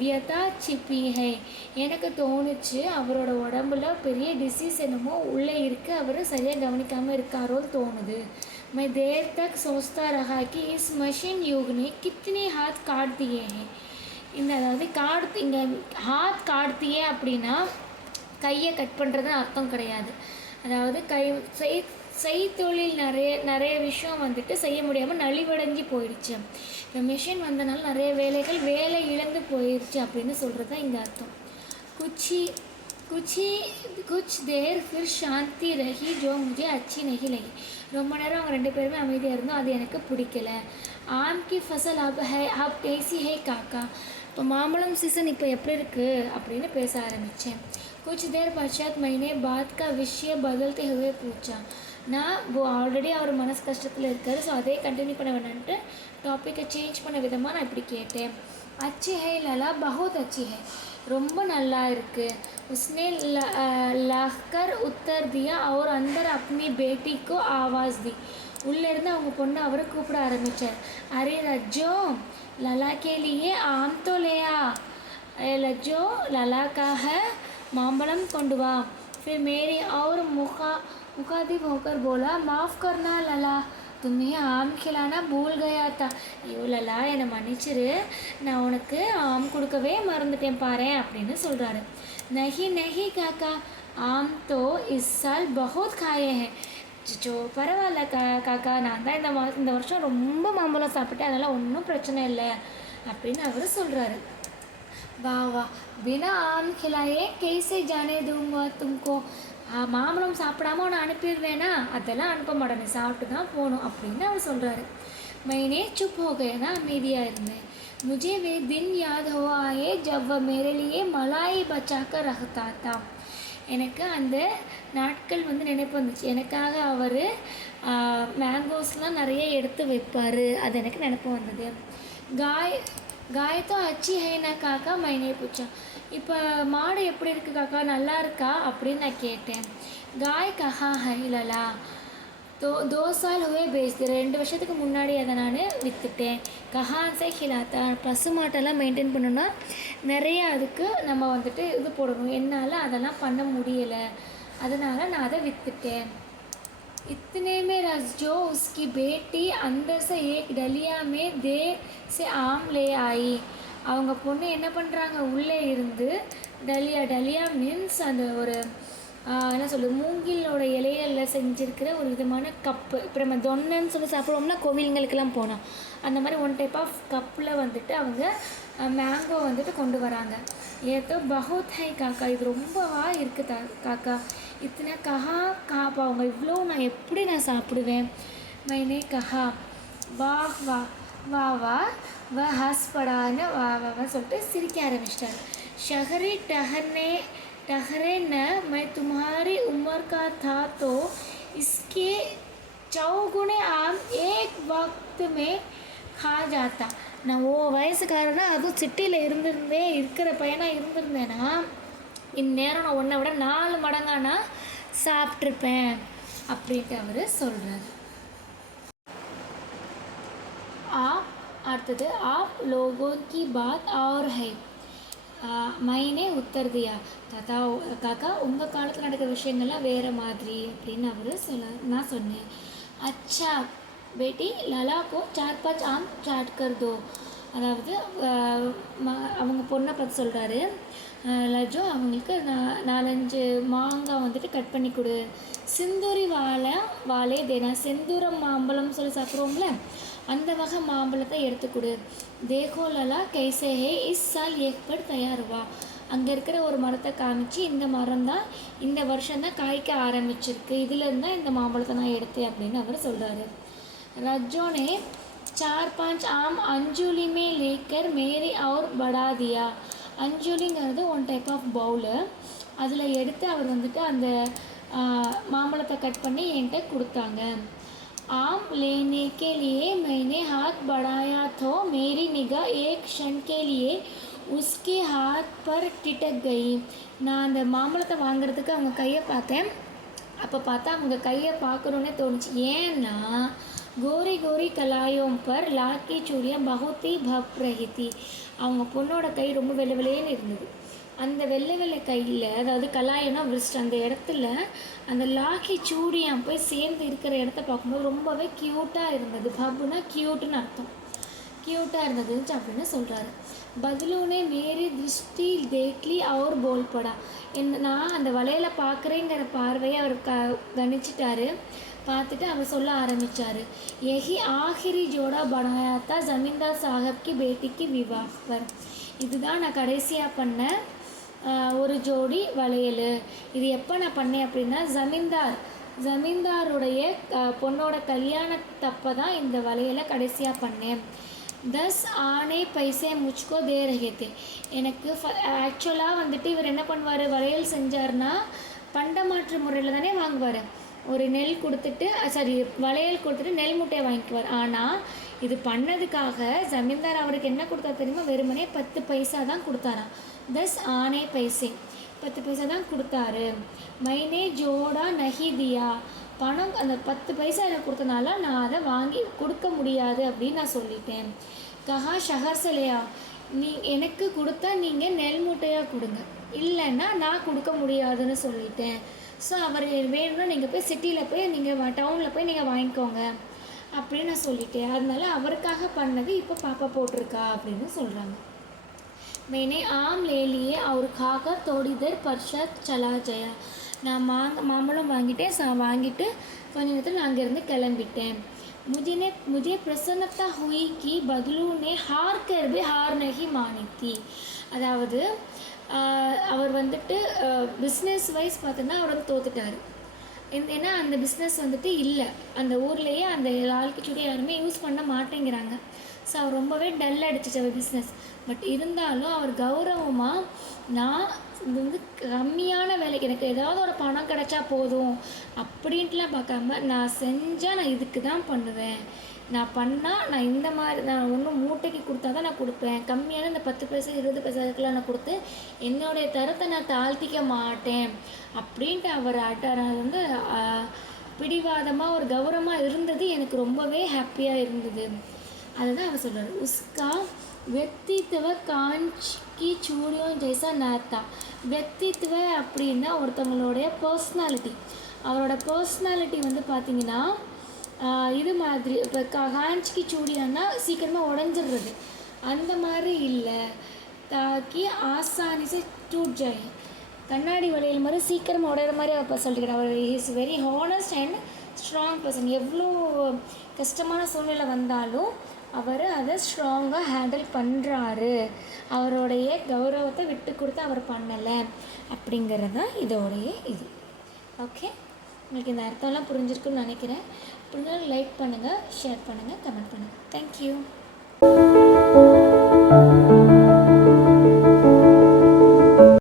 व्यथा छिपी है. எனக்கு தோணுச்சு அவரோட உடம்புல பெரிய டிசீஸ் என்னமோ உள்ளே இருக்குது, அவர் சரியாக கவனிக்காமல் இருக்காரோன்னு தோணுது. मैं देर तक सोचता रहा कि इस मशीन युग ने कितने हाथ काट दिए हैं. இந்த அதாவது இங்கே ஹாத் காட்தியே அப்படின்னா கையை கட் பண்ணுறதுன்னு அர்த்தம் கிடையாது. அதாவது செய்தொழில் நிறைய விஷயம் வந்துட்டு செய்ய முடியாமல் நலிவடைஞ்சு போயிடுச்சு. இந்த மிஷின் வந்தனால நிறைய வேலை இழந்து போயிடுச்சு அப்படின்னு சொல்கிறது தான் இந்த அர்த்தம். कुछ देर फिर शांति रही जो मुझे अच्छी नहीं लगी. ரொம்ப நேரம் அவங்க 2 பேருமே அமைதியாக இருந்தோம், அது எனக்கு பிடிக்கல. ஆம் கி ஃபசல் அப் कैसी है காக்கா. இப்போ மாம்பழம் சீசன் இப்போ எப்படி இருக்குது அப்படின்னு பேச ஆரம்பித்தேன். कुछ देर पश्चात मैंने बात का विषय बदलते हुए पूछा. நான் ஆல்ரெடி அவர் மனசு கஷ்டத்தில் இருக்கார், ஸோ அதே கண்டினியூ பண்ண வேணான்ட்டு டாப்பிக்கை சேஞ்ச் பண்ண விதமாக நான் இப்படி கேட்டேன். अच्छी है लला, बहुत अच्छी है. ரொம்ப நல்லா இருக்குது. उसने लहकर उत्तर दिया और अंदर अपनी बेटी को आवाज़ दी. உள்ளேருந்து அவங்க பொண்ணு அவரை கூப்பிட ஆரம்பித்தார். அரே रज्जो, लला के लिए आम तो ले आ. लज्जो, लला का है, मामलम கொண்டு வா. फिर मेरी और मुखातिब होकर बोला, माफ़ करना लला, तुम्हें आम खिलाना भूल गया था. ஐயோ லலா, என்னை மன்னிச்சிரு, நான் உனக்கு ஆம் கொடுக்கவே மறந்துட்டேன் பாரேன் அப்படின்னு சொல்கிறாரு. நஹி நஹி காக்கா, ஆம் தோ இஸ் சால் பஹுத் खाए हैं. சிச்சோ பரவாயில்ல காக்கா, நான் தான் இந்த வருஷம் ரொம்ப மாம்பழம் சாப்பிட்டேன், அதனால் ஒன்றும் பிரச்சனை இல்லை அப்படின்னு அவர் சொல்கிறாரு. வா வா, பினா ஆம் खिलाए कैसे जाने दूंगा तुमको. மாம்பழம் சாப்பிடாம உன்னை அனுப்பிடுவேனா, அதெல்லாம் அனுப்ப மாட்டேன், நீ சாப்பிட்டு தான் போகணும் அப்படின்னு அவர் சொல்கிறாரு. मैंने चुप हो गया ना, அமைதியாக இருந்தேன். मुझे वे दिन याद हो आए जब वह मेरे लिए मलाई बचा कर रखता था. எனக்கு அந்த நாட்கள் வந்து நினைப்பு வந்துச்சு. எனக்காக அவர் மேங்கோஸ்லாம் நிறைய எடுத்து வைப்பார், அது எனக்கு நினைப்பு வந்தது. गाय तो अच्छी है ना काका, मैंने पूछा. இப்போ மாடு எப்படி இருக்குது காக்கா, நல்லா இருக்கா அப்படின்னு நான் கேட்டேன். गाय कहाँ है लला, तो 2 साल हुए बेच दे. 2 வருஷத்துக்கு முன்னாடி அதை நான் விற்றுட்டேன். கஹான்ஸை ஹிலாத்தா, பசு மாட்டெல்லாம் மெயின்டைன் பண்ணணும்னா நிறைய அதுக்கு நம்ம வந்துட்டு இது போடணும், என்னால் அதெல்லாம் பண்ண முடியலை, அதனால் நான் அதை விற்றுட்டேன். इतने में रज्जो उसकी बेटी अंदर से एक डलिया में देर से आम ले आई. அவங்க பொண்ணு என்ன பண்ணுறாங்க, உள்ளே இருந்து டலியா மீன்ஸ் அந்த ஒரு என்ன சொல்லுது, மூங்கிலோட இலைகளில் செஞ்சுருக்கிற ஒரு விதமான கப்பு. இப்போ நம்ம தொன்னன்னு சொல்லி சாப்பிடுவோம்னா கோவிலுங்களுக்கெல்லாம் போனோம், அந்த மாதிரி 1 டைப் ஆஃப் கப்பில் வந்துட்டு அவங்க மேங்கோ வந்துட்டு கொண்டு வராங்க. ஏதோ பஹுத் ஹை காக்கா, இது ரொம்பவா இருக்குது காக்கா. இத்தனை கஹா காப்பா, அவங்க இவ்வளோ நான் எப்படி நான் சாப்பிடுவேன். மைனே கஹா, வா வா வா வா வா ஹஸ் படான்னு வா வா சொல்லிட்டு சிரிக்க ஆரம்பிச்சிட்டாரு. ஷஹரி टहरे न, मैं तुम्हारी उम्र का था तो इसके 4 गुने आम एक वक्त में खा जाता. நான் வயசுக்காரனா, அதுவும் சிட்டியில் இருக்கிற பையனாக இருந்திருந்தேன்னா இந்நேரம் நான் உன்னை விட 4 மடங்கானா சாப்பிட்ருப்பேன் அப்படின்ட்டு அவர் சொல்கிறார். அடுத்தது आप लोगों की बात और है. மைனே உத்தர் தியா. காக்கா உங்கள் காலத்தில் நடக்கிற விஷயங்கள்லாம் வேறு மாதிரி அப்படின்னு அவர் நான் சொன்னேன். அச்சா பேட்டி, லலாக்கோ 4-5 ஆம் சாட் கர் தோ. அதாவது அவங்க பொண்ணை பார்த்து சொல்கிறாரு, லஜோ அவங்களுக்கு 4-5 மாங்காய் வந்துட்டு கட் பண்ணி கொடு. சிந்தூரி வாழை தேனா, செந்தூரம் மாம்பழம் சொல்லி சாப்பிட்ருவோம்ல, அந்த வகை மாம்பழத்தை எடுத்துக்கொடு. தேகோ லலா கைசே ஹே இஸ் சால் ஏற்பட் தயாருவா. அங்கே இருக்கிற ஒரு மரத்தை காமிச்சு, இந்த மரம் தான் இந்த வருஷம்தான் காய்க்க ஆரம்பிச்சிருக்கு, இதிலேருந்து தான் இந்த மாம்பழத்தை நான் எடுத்தேன் அப்படின்னு அவர் சொல்கிறாரு. ரஜ்ஜோனே 4-5 ஆம் अंजुली में लेकर मेरी और बढ़ा दिया. अंजुलिங்கிறது 1 டைப் ஆஃப் பவுலு, அதில் எடுத்து அவர் வந்துட்டு அந்த மாம்பழத்தை கட் பண்ணி என்கிட்ட கொடுத்தாங்க. आम लेने के लिए मैंने हाथ बढ़ाया तो मेरी निगाह एक क्षण के लिए उसके हाथ पर टिटक गई. நான் அந்த மாம்பழத்தை வாங்குறதுக்கு அவங்க கையை பார்த்தேன். அப்போ பார்த்தா அவங்க கையை பார்க்கணுன்னே தோணுச்சு. ஏன்னா கோரி கோரி கலாயோம் பர் லாக்கி சூடியா பகுத்தி பப் ரஹி தி. அவங்க பொண்ணோட கை ரொம்ப வெள்ளை வெள்ளையேன்னு இருந்தது. அந்த வெள்ளை வெள்ளை கையில், அதாவது கலாயம்னா விரிஸ்ட், அந்த இடத்துல அந்த லாக்கி சூடியான் போய் சேர்ந்து இருக்கிற இடத்த பார்க்கும்போது ரொம்பவே க்யூட்டாக இருந்தது. பப்புனா க்யூட்டுன்னு அர்த்தம். க்யூட்டாக இருந்ததுன்னு அப்படின்னு சொல்கிறாரு. பதிலூனே மேரி திருஷ்டி தேக்லி அவர் போல் படா. நான் அந்த வளையலை பார்க்குறேங்கிற பார்வையை அவர் கணிச்சிட்டாரு. பார்த்துட்டு அவர் சொல்ல ஆரம்பித்தார். யஹி ஆஹிரி ஜோடா பனாயாத்தா ஜமீன்தார் சாஹப் கி பேட்டிக்கு விவாஹ் பர். இதுதான் நான் கடைசியாக பண்ண ஒரு ஜோடி வளையல். இது எப்போ நான் பண்ணேன் அப்படின்னா ஜமீன்தாருடைய பொண்ணோட கல்யாணத்தப்போ தான் இந்த வளையலை கடைசியாக பண்ணேன். 10 ஆனே பைசே முச்கோ தே ரஹே தே. எனக்கு ஆக்சுவலாக வந்துட்டு இவர் என்ன பண்ணுவார், வளையல் செஞ்சார்னா பண்டமாற்று முறையில் தானே வாங்குவார். ஒரு நெல் கொடுத்துட்டு வளையல் கொடுத்துட்டு நெல் முட்டையை வாங்கிக்குவார். ஆனால் இது பண்ணதுக்காக ஜமீன்தார் அவருக்கு என்ன கொடுத்தா தெரியுமா, வெறுமனே 10 பைசா தான் கொடுத்தாராம். 10 ஆனே பைசே, 10 பைசா தான் கொடுத்தாரு. மைனே ஜோடா நஹி தியா. பணம் அந்த 10 பைசா எனக்கு கொடுத்தனால நான் அதை வாங்கி கொடுக்க முடியாது அப்படின்னு நான் சொல்லிட்டேன். கஹா ஷஹர்சலையா, எனக்கு கொடுத்தா நீங்கள் நெல் மூட்டையாக கொடுங்க, இல்லைன்னா நான் கொடுக்க முடியாதுன்னு சொல்லிட்டேன். ஸோ அவர் வேணும்னா நீங்கள் போய் சிட்டியில் போய் நீங்கள் டவுனில் போய் நீங்கள் வாங்கிக்கோங்க அப்படின்னு நான் சொல்லிட்டேன். அதனால அவருக்காக பண்ணது இப்போ பாப்பா போட்டிருக்கா அப்படின்னு சொல்கிறாங்க. मैंने आम ले लिए और खाकर थोड़ी देर पश्चात चला गया. நான் மாம்பழம் வாங்கிட்டு கொஞ்ச நேரத்தில் நான் அங்கேருந்து கிளம்பிட்டேன். मुझे प्रसन्नता हुई कि बदलू ने हार कर भी हार नहीं मानी थी. அதாவது அவர் வந்துட்டு பிஸ்னஸ் வைஸ் பார்த்தோன்னா அவர் வந்து தோத்துட்டார். ஏன்னா அந்த பிஸ்னஸ் வந்துட்டு இல்லை, அந்த ஊர்லேயே அந்த லால்கிச்சூடி யாருமே யூஸ் பண்ண மாட்டேங்கிறாங்க. ஸோ அவர் ரொம்பவே டல் அடிச்சிச்சு அவர் பிஸ்னஸ். பட் இருந்தாலும் அவர் கௌரவமாக, நான் இது வந்து கம்மியான வேலைக்கு எனக்கு ஏதாவது ஒரு பணம் கிடைச்சா போதும் அப்படின்ட்டுலாம் பார்க்காம, நான் செஞ்சால் நான் இதுக்கு தான் பண்ணுவேன், நான் பண்ணால் நான் இந்த மாதிரி நான் ஒன்றும் மூட்டைக்கு கொடுத்தா தான் நான் கொடுப்பேன், கம்மியான இந்த 10 பைசா 20 பைசாக்கெலாம் நான் கொடுத்து என்னுடைய தரத்தை நான் தாழ்த்திக்க மாட்டேன் அப்படின்ட்டு அவர் வந்து பிடிவாதமாக ஒரு கௌரவமாக இருந்தது எனக்கு ரொம்பவே ஹாப்பியாக இருந்தது. அதுதான் அவர் சொல்கிறார். உஸ்கா व्यक्तित्व कांच की चूड़ियों जैसा नाता. व्यक्तित्व அப்படின்னா ஒருத்தவங்களுடைய பர்சனாலிட்டி, அவரோட பர்சனாலிட்டி வந்து பார்த்திங்கன்னா இது மாதிரி இப்போ காஞ்சிக்கு சூடியானா சீக்கிரமாக உடஞ்சிடுறது அந்த மாதிரி இல்லை. தாக்கி ஆசானிசே டூட் ஜாய். கண்ணாடி வளையல் மாதிரி சீக்கிரமாக உடையிற மாதிரி அவர் சொல்லிக்கிறார். அவர் is very honest and strong person. எவ்வளோ கஷ்டமான சூழ்நிலை வந்தாலும் அவர் அதை ஸ்ட்ராங்காக ஹேண்டில் பண்ணுறாரு. அவருடைய கௌரவத்தை விட்டு கொடுத்து அவர் பண்ணலை அப்படிங்கிறது தான் இதோடைய இது. ஓகே, உங்களுக்கு இந்த அர்த்தம்லாம் புரிஞ்சிருக்குன்னு நினைக்கிறேன். புரிஞ்சாலும் லைக் பண்ணுங்கள், ஷேர் பண்ணுங்கள், கமெண்ட் பண்ணுங்கள். தேங்க்யூ.